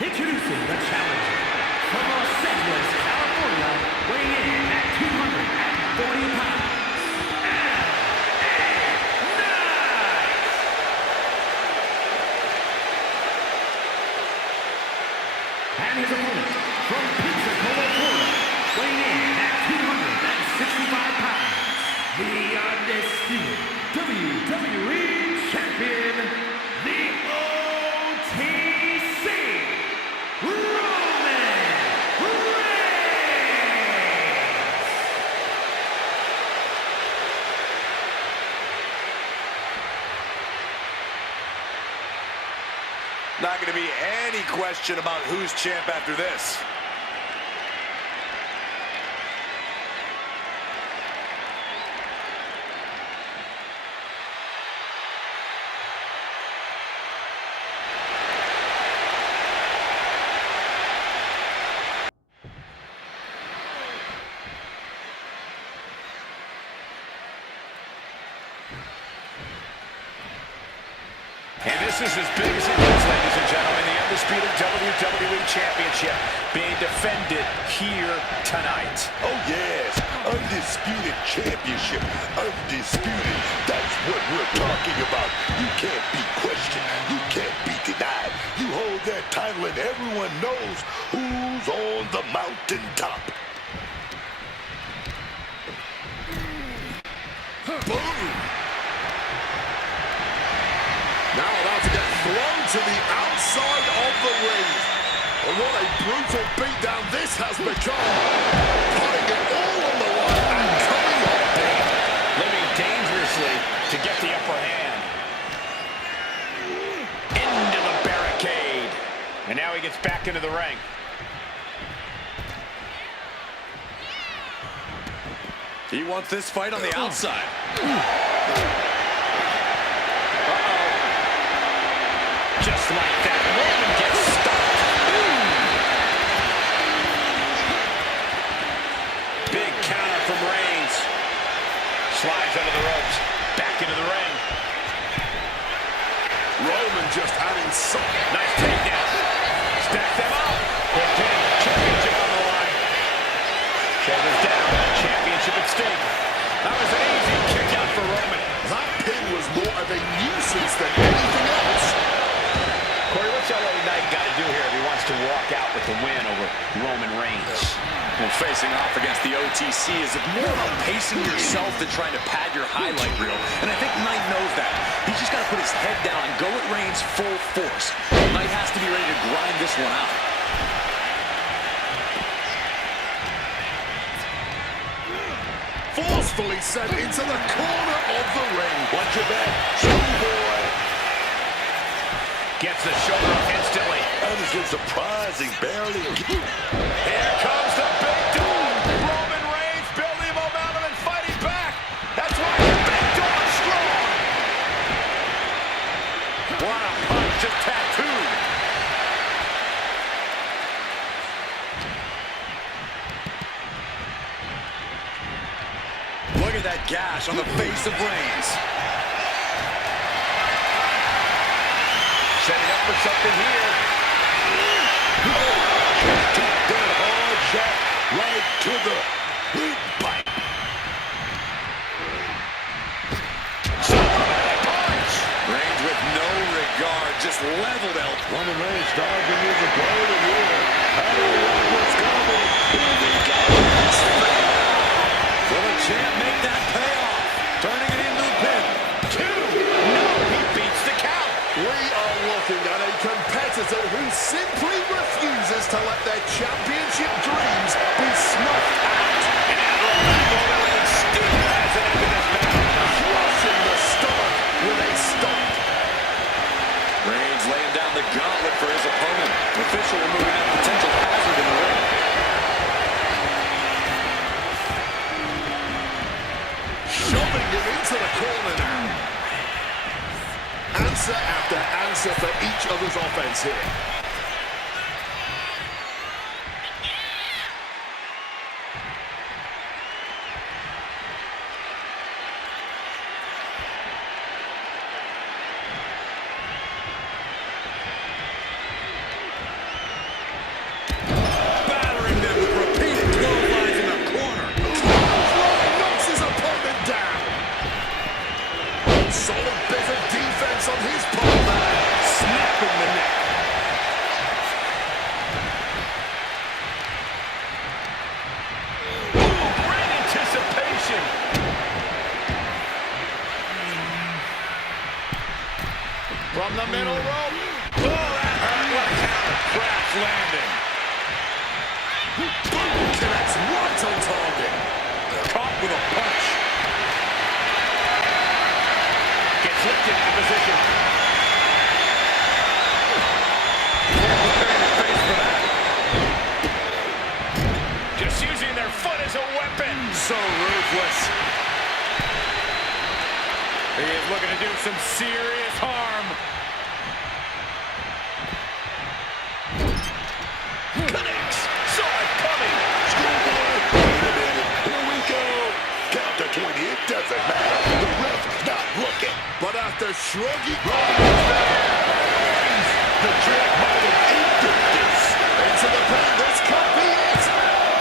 Introducing the challenger from Los Angeles, California, weighing in at 240 pounds, and his opponent from Pensacola, Florida, weighing in at 265 pounds, the undisputed WWE Champion, the OTC, Roman Reigns! Not going to be any question about who's champ after this. And this is as big as it gets, ladies and gentlemen. The undisputed WWE Championship being defended here tonight. Oh, yes. Undisputed championship. Undisputed. That's what we're talking about. You can't be questioned. You can't be denied. You hold that title and everyone knows who's on the mountaintop. Boom! Now about to get thrown to the outside of the ring. And what a brutal beatdown this has become. Putting it all on the line and coming up big. Living dangerously to get the upper hand. Into the barricade. And now he gets back into the ring. He wants this fight on the outside. Just like that, Roman gets stopped. Big counter from Reigns. Slides under the ropes. Back into the ring. Roman just adding some. Nice takedown. Stack them up. Good pin. Championship on the line. Shoulders down. Championship at stake. That was an easy kick out for Roman. That pin was more of a nuisance than anything else. Corey, what's LA Knight got to do here if he wants to walk out with the win over Roman Reigns? Well, facing off against the OTC is more about pacing yourself than trying to pad your highlight reel. And I think Knight knows that. He's just got to put his head down and go at Reigns full force. Knight has to be ready to grind this one out. Forcefully sent into the corner of the ring. Watch your back. Show boy. Gets the shoulder up instantly. That is just surprising. Barely. Here comes the big dude. Roman Reigns building momentum and fighting back. That's why the big dog's strong. What a punch, just tattooed. Look at that gash on the face of Reigns. Setting up for something here. Took that hard shot right to the windpipe. Punch. Reigns with no regard, just leveled out. Roman Reigns starting to use the blow of the year. I don't know what's coming. Here we go. Will the champ make that payoff? Turning it into the pin. 2. No, he beats the count. We are looking at a competitor who simply refuses to let their championship dreams be snuffed out. And Roman Reigns steals that other's offense here. From the middle rope. Oh, that hurt. What a counter. Crash landing. Connects right on target. Caught with a punch. Gets lifted into position. Preparing his face for that. Just using their foot as a weapon. So ruthless. He is looking to do some serious harm. Connects. Saw it coming. Schoolboy, wait a minute. Here we go. Count to 20. It doesn't matter. The ref's not looking. But after shrugging, The champ might have ended this. into the pen, this could be it.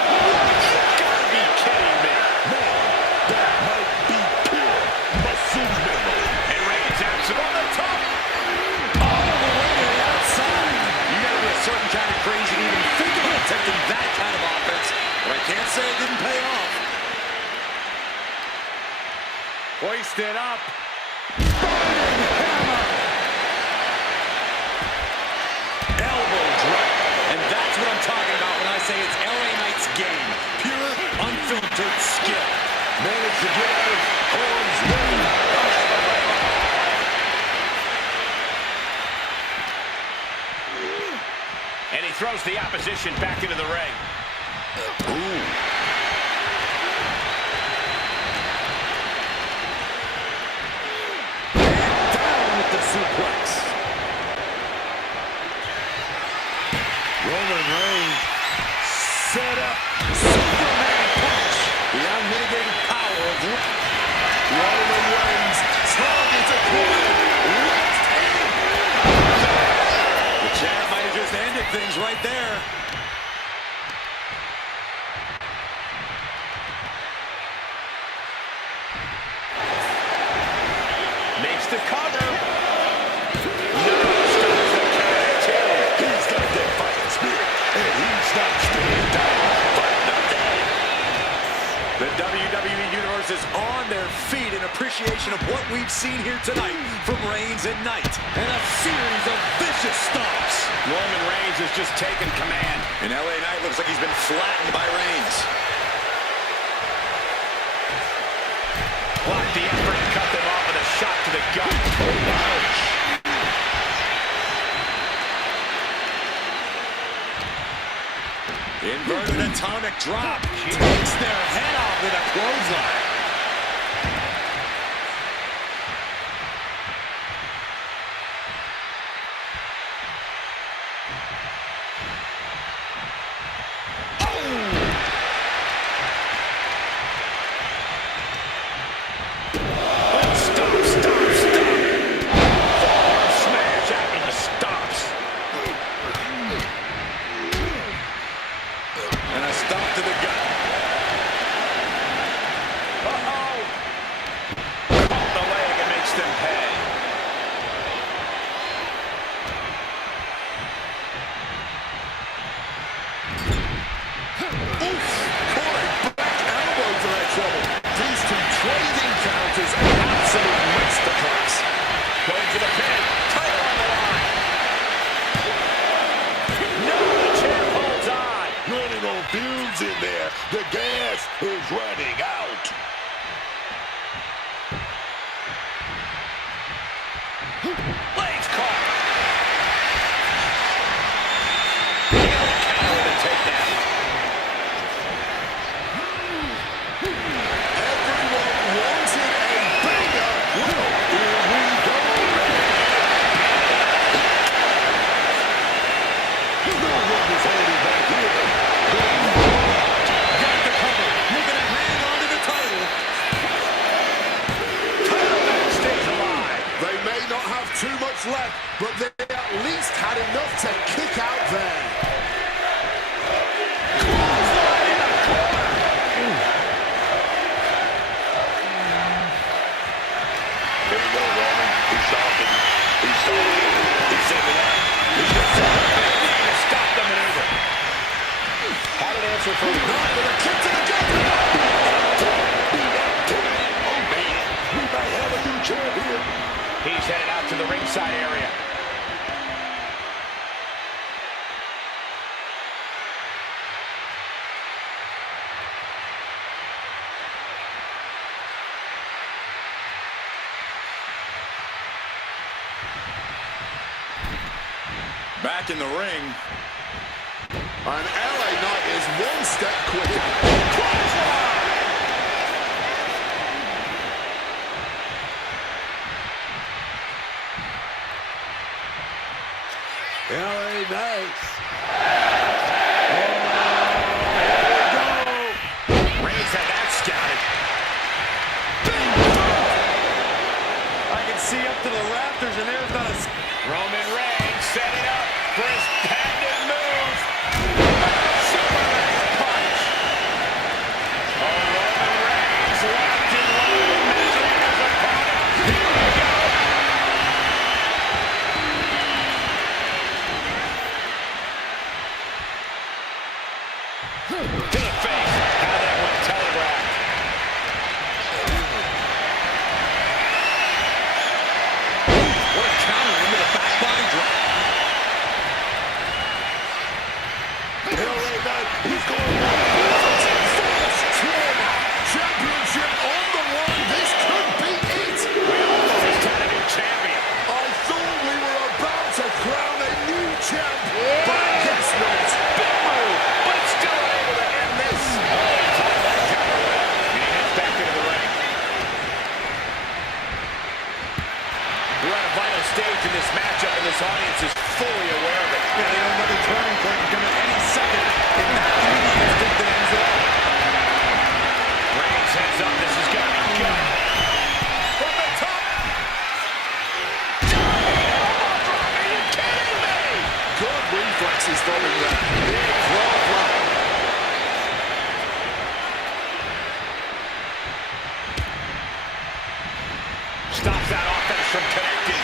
You gotta be kidding me. Man, that might be pure muscle memory. And Reigns absent on the top. All the way to the outside. You gotta be a certain kind of crazy to even think about attempting that kind of offense. But I can't say it didn't pay off. Hoisted up. Elbow drop. And that's what I'm talking about when I say it's LA Knight's game. Pure, unfiltered skill. Managed to get out of harm's way. And he throws the opposition back into the ring. Ooh. Down with the suplex. Roman Reigns Set up. Superman punch. The unmitigated power of Roman Reigns targets a corner. Left in. the champ might have just ended things right there. Makes the cover. No, stops the count. He's got that fighting spirit, and he's not staying down. Fight the dead. The WWE Universe is on their feet in appreciation of what we've seen here tonight from Reigns and Knight. And a series of vicious stomps. Roman Reigns has just taken command. And LA Knight looks like he's been flattened by Reigns. Blocked the effort and cut them off with a shot to the gut. Ouch. Inverted atomic drop. Takes their head off with a clothesline. Smash after the stops. And a stomp to the gut. Uh-oh. Caught the leg and makes them pay. Elbow to that trouble. These two trading counters an absolute masterclass. Going to the pin. Title on the line. No, the champ holds on. Running on fumes in there. The gas is running out. Legs caught. Counter with a takedown. Everyone wanted a banger. Well, here we go. Had an answer for the Knight with a kick to the gut. Oh, man. We might have a new champion. He's headed out to the ringside area. Back in the ring. And LA Knight is one step quicker. LA Knight. Reigns had that scouted. I can see up to the rafters, and there's not a... Roman Reigns setting up for his patented move. Superman punch. Oh, Roman Reigns locked and loaded, measuring his opponent. Here we go. To the face. How that went telegraphed. What a counter into the back body drop. LA Knight, he's going Championship on the line. This could be it. We almost just had a new champion. I thought we were about to crown a new champ, but I guess not. Big move, but it's still unable to end this. Oh, he tied that counter well. And he heads back into the ring. We're at a vital stage in this matchup, and this audience is fully aware of it. Yeah, they know another turning point is coming any second. If that immediate instinct that ends it all. Reigns heads up. This is going to be good. From the top. Are you kidding me? Good reflexes from him there. Big claw flap. Stops that offense from connecting.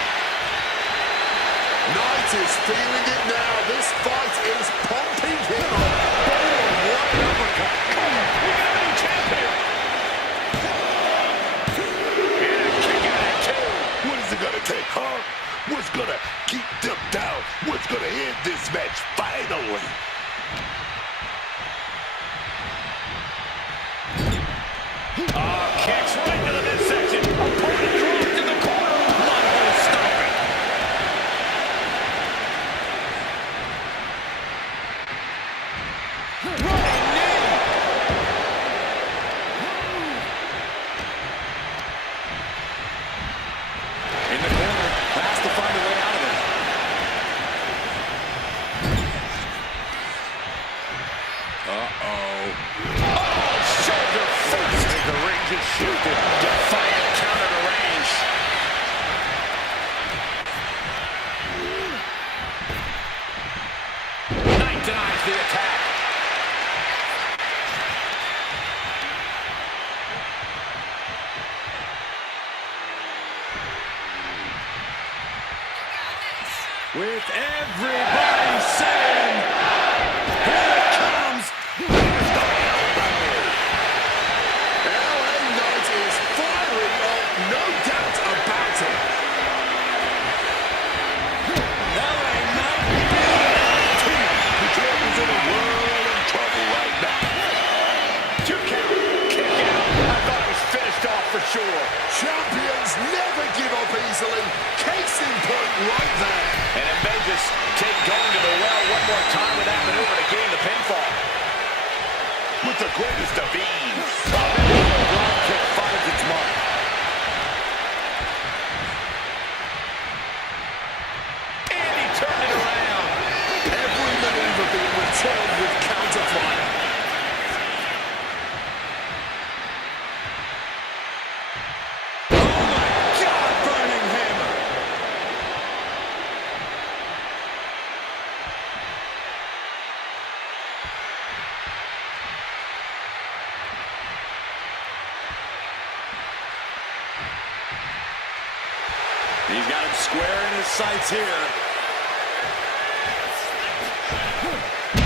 Knight is feeling it now. This fight is pumping him up. Boom, what an uppercut. We got a new champion. And a kick out at two. What is it gonna take, huh? What's gonna keep them down? What's gonna end this match finally? Kicks right to the midsection. Opponent dropped in the corner. Not going to stop it. Running knee. In the corner, has to find a way out of it. Uh-oh. Oh, shoulder first. The ring just shifted. Defiant counter to Reigns. Knight denies the attack. With everybody saying, here it comes. LA Knight is firing up, no doubt about it. LA Knight. The champion's in a world of trouble right now. 2 count. Kick out. I thought it was finished off for sure. Champions never give up easily. Case in point right there. And it may just take going to the well one more time with that maneuver to gain the pinfall. With the greatest of ease. Broad kick finds its mark. And he turned it around. Every maneuver being returned with counterfire. Oh my God, burning hammer. He's got him square in his sights here.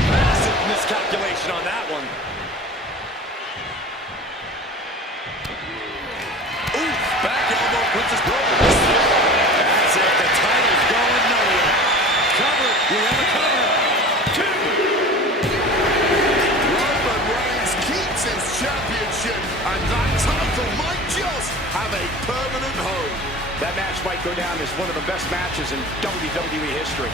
Massive miscalculation on that. have a permanent home. That match might go down as one of the best matches in WWE history.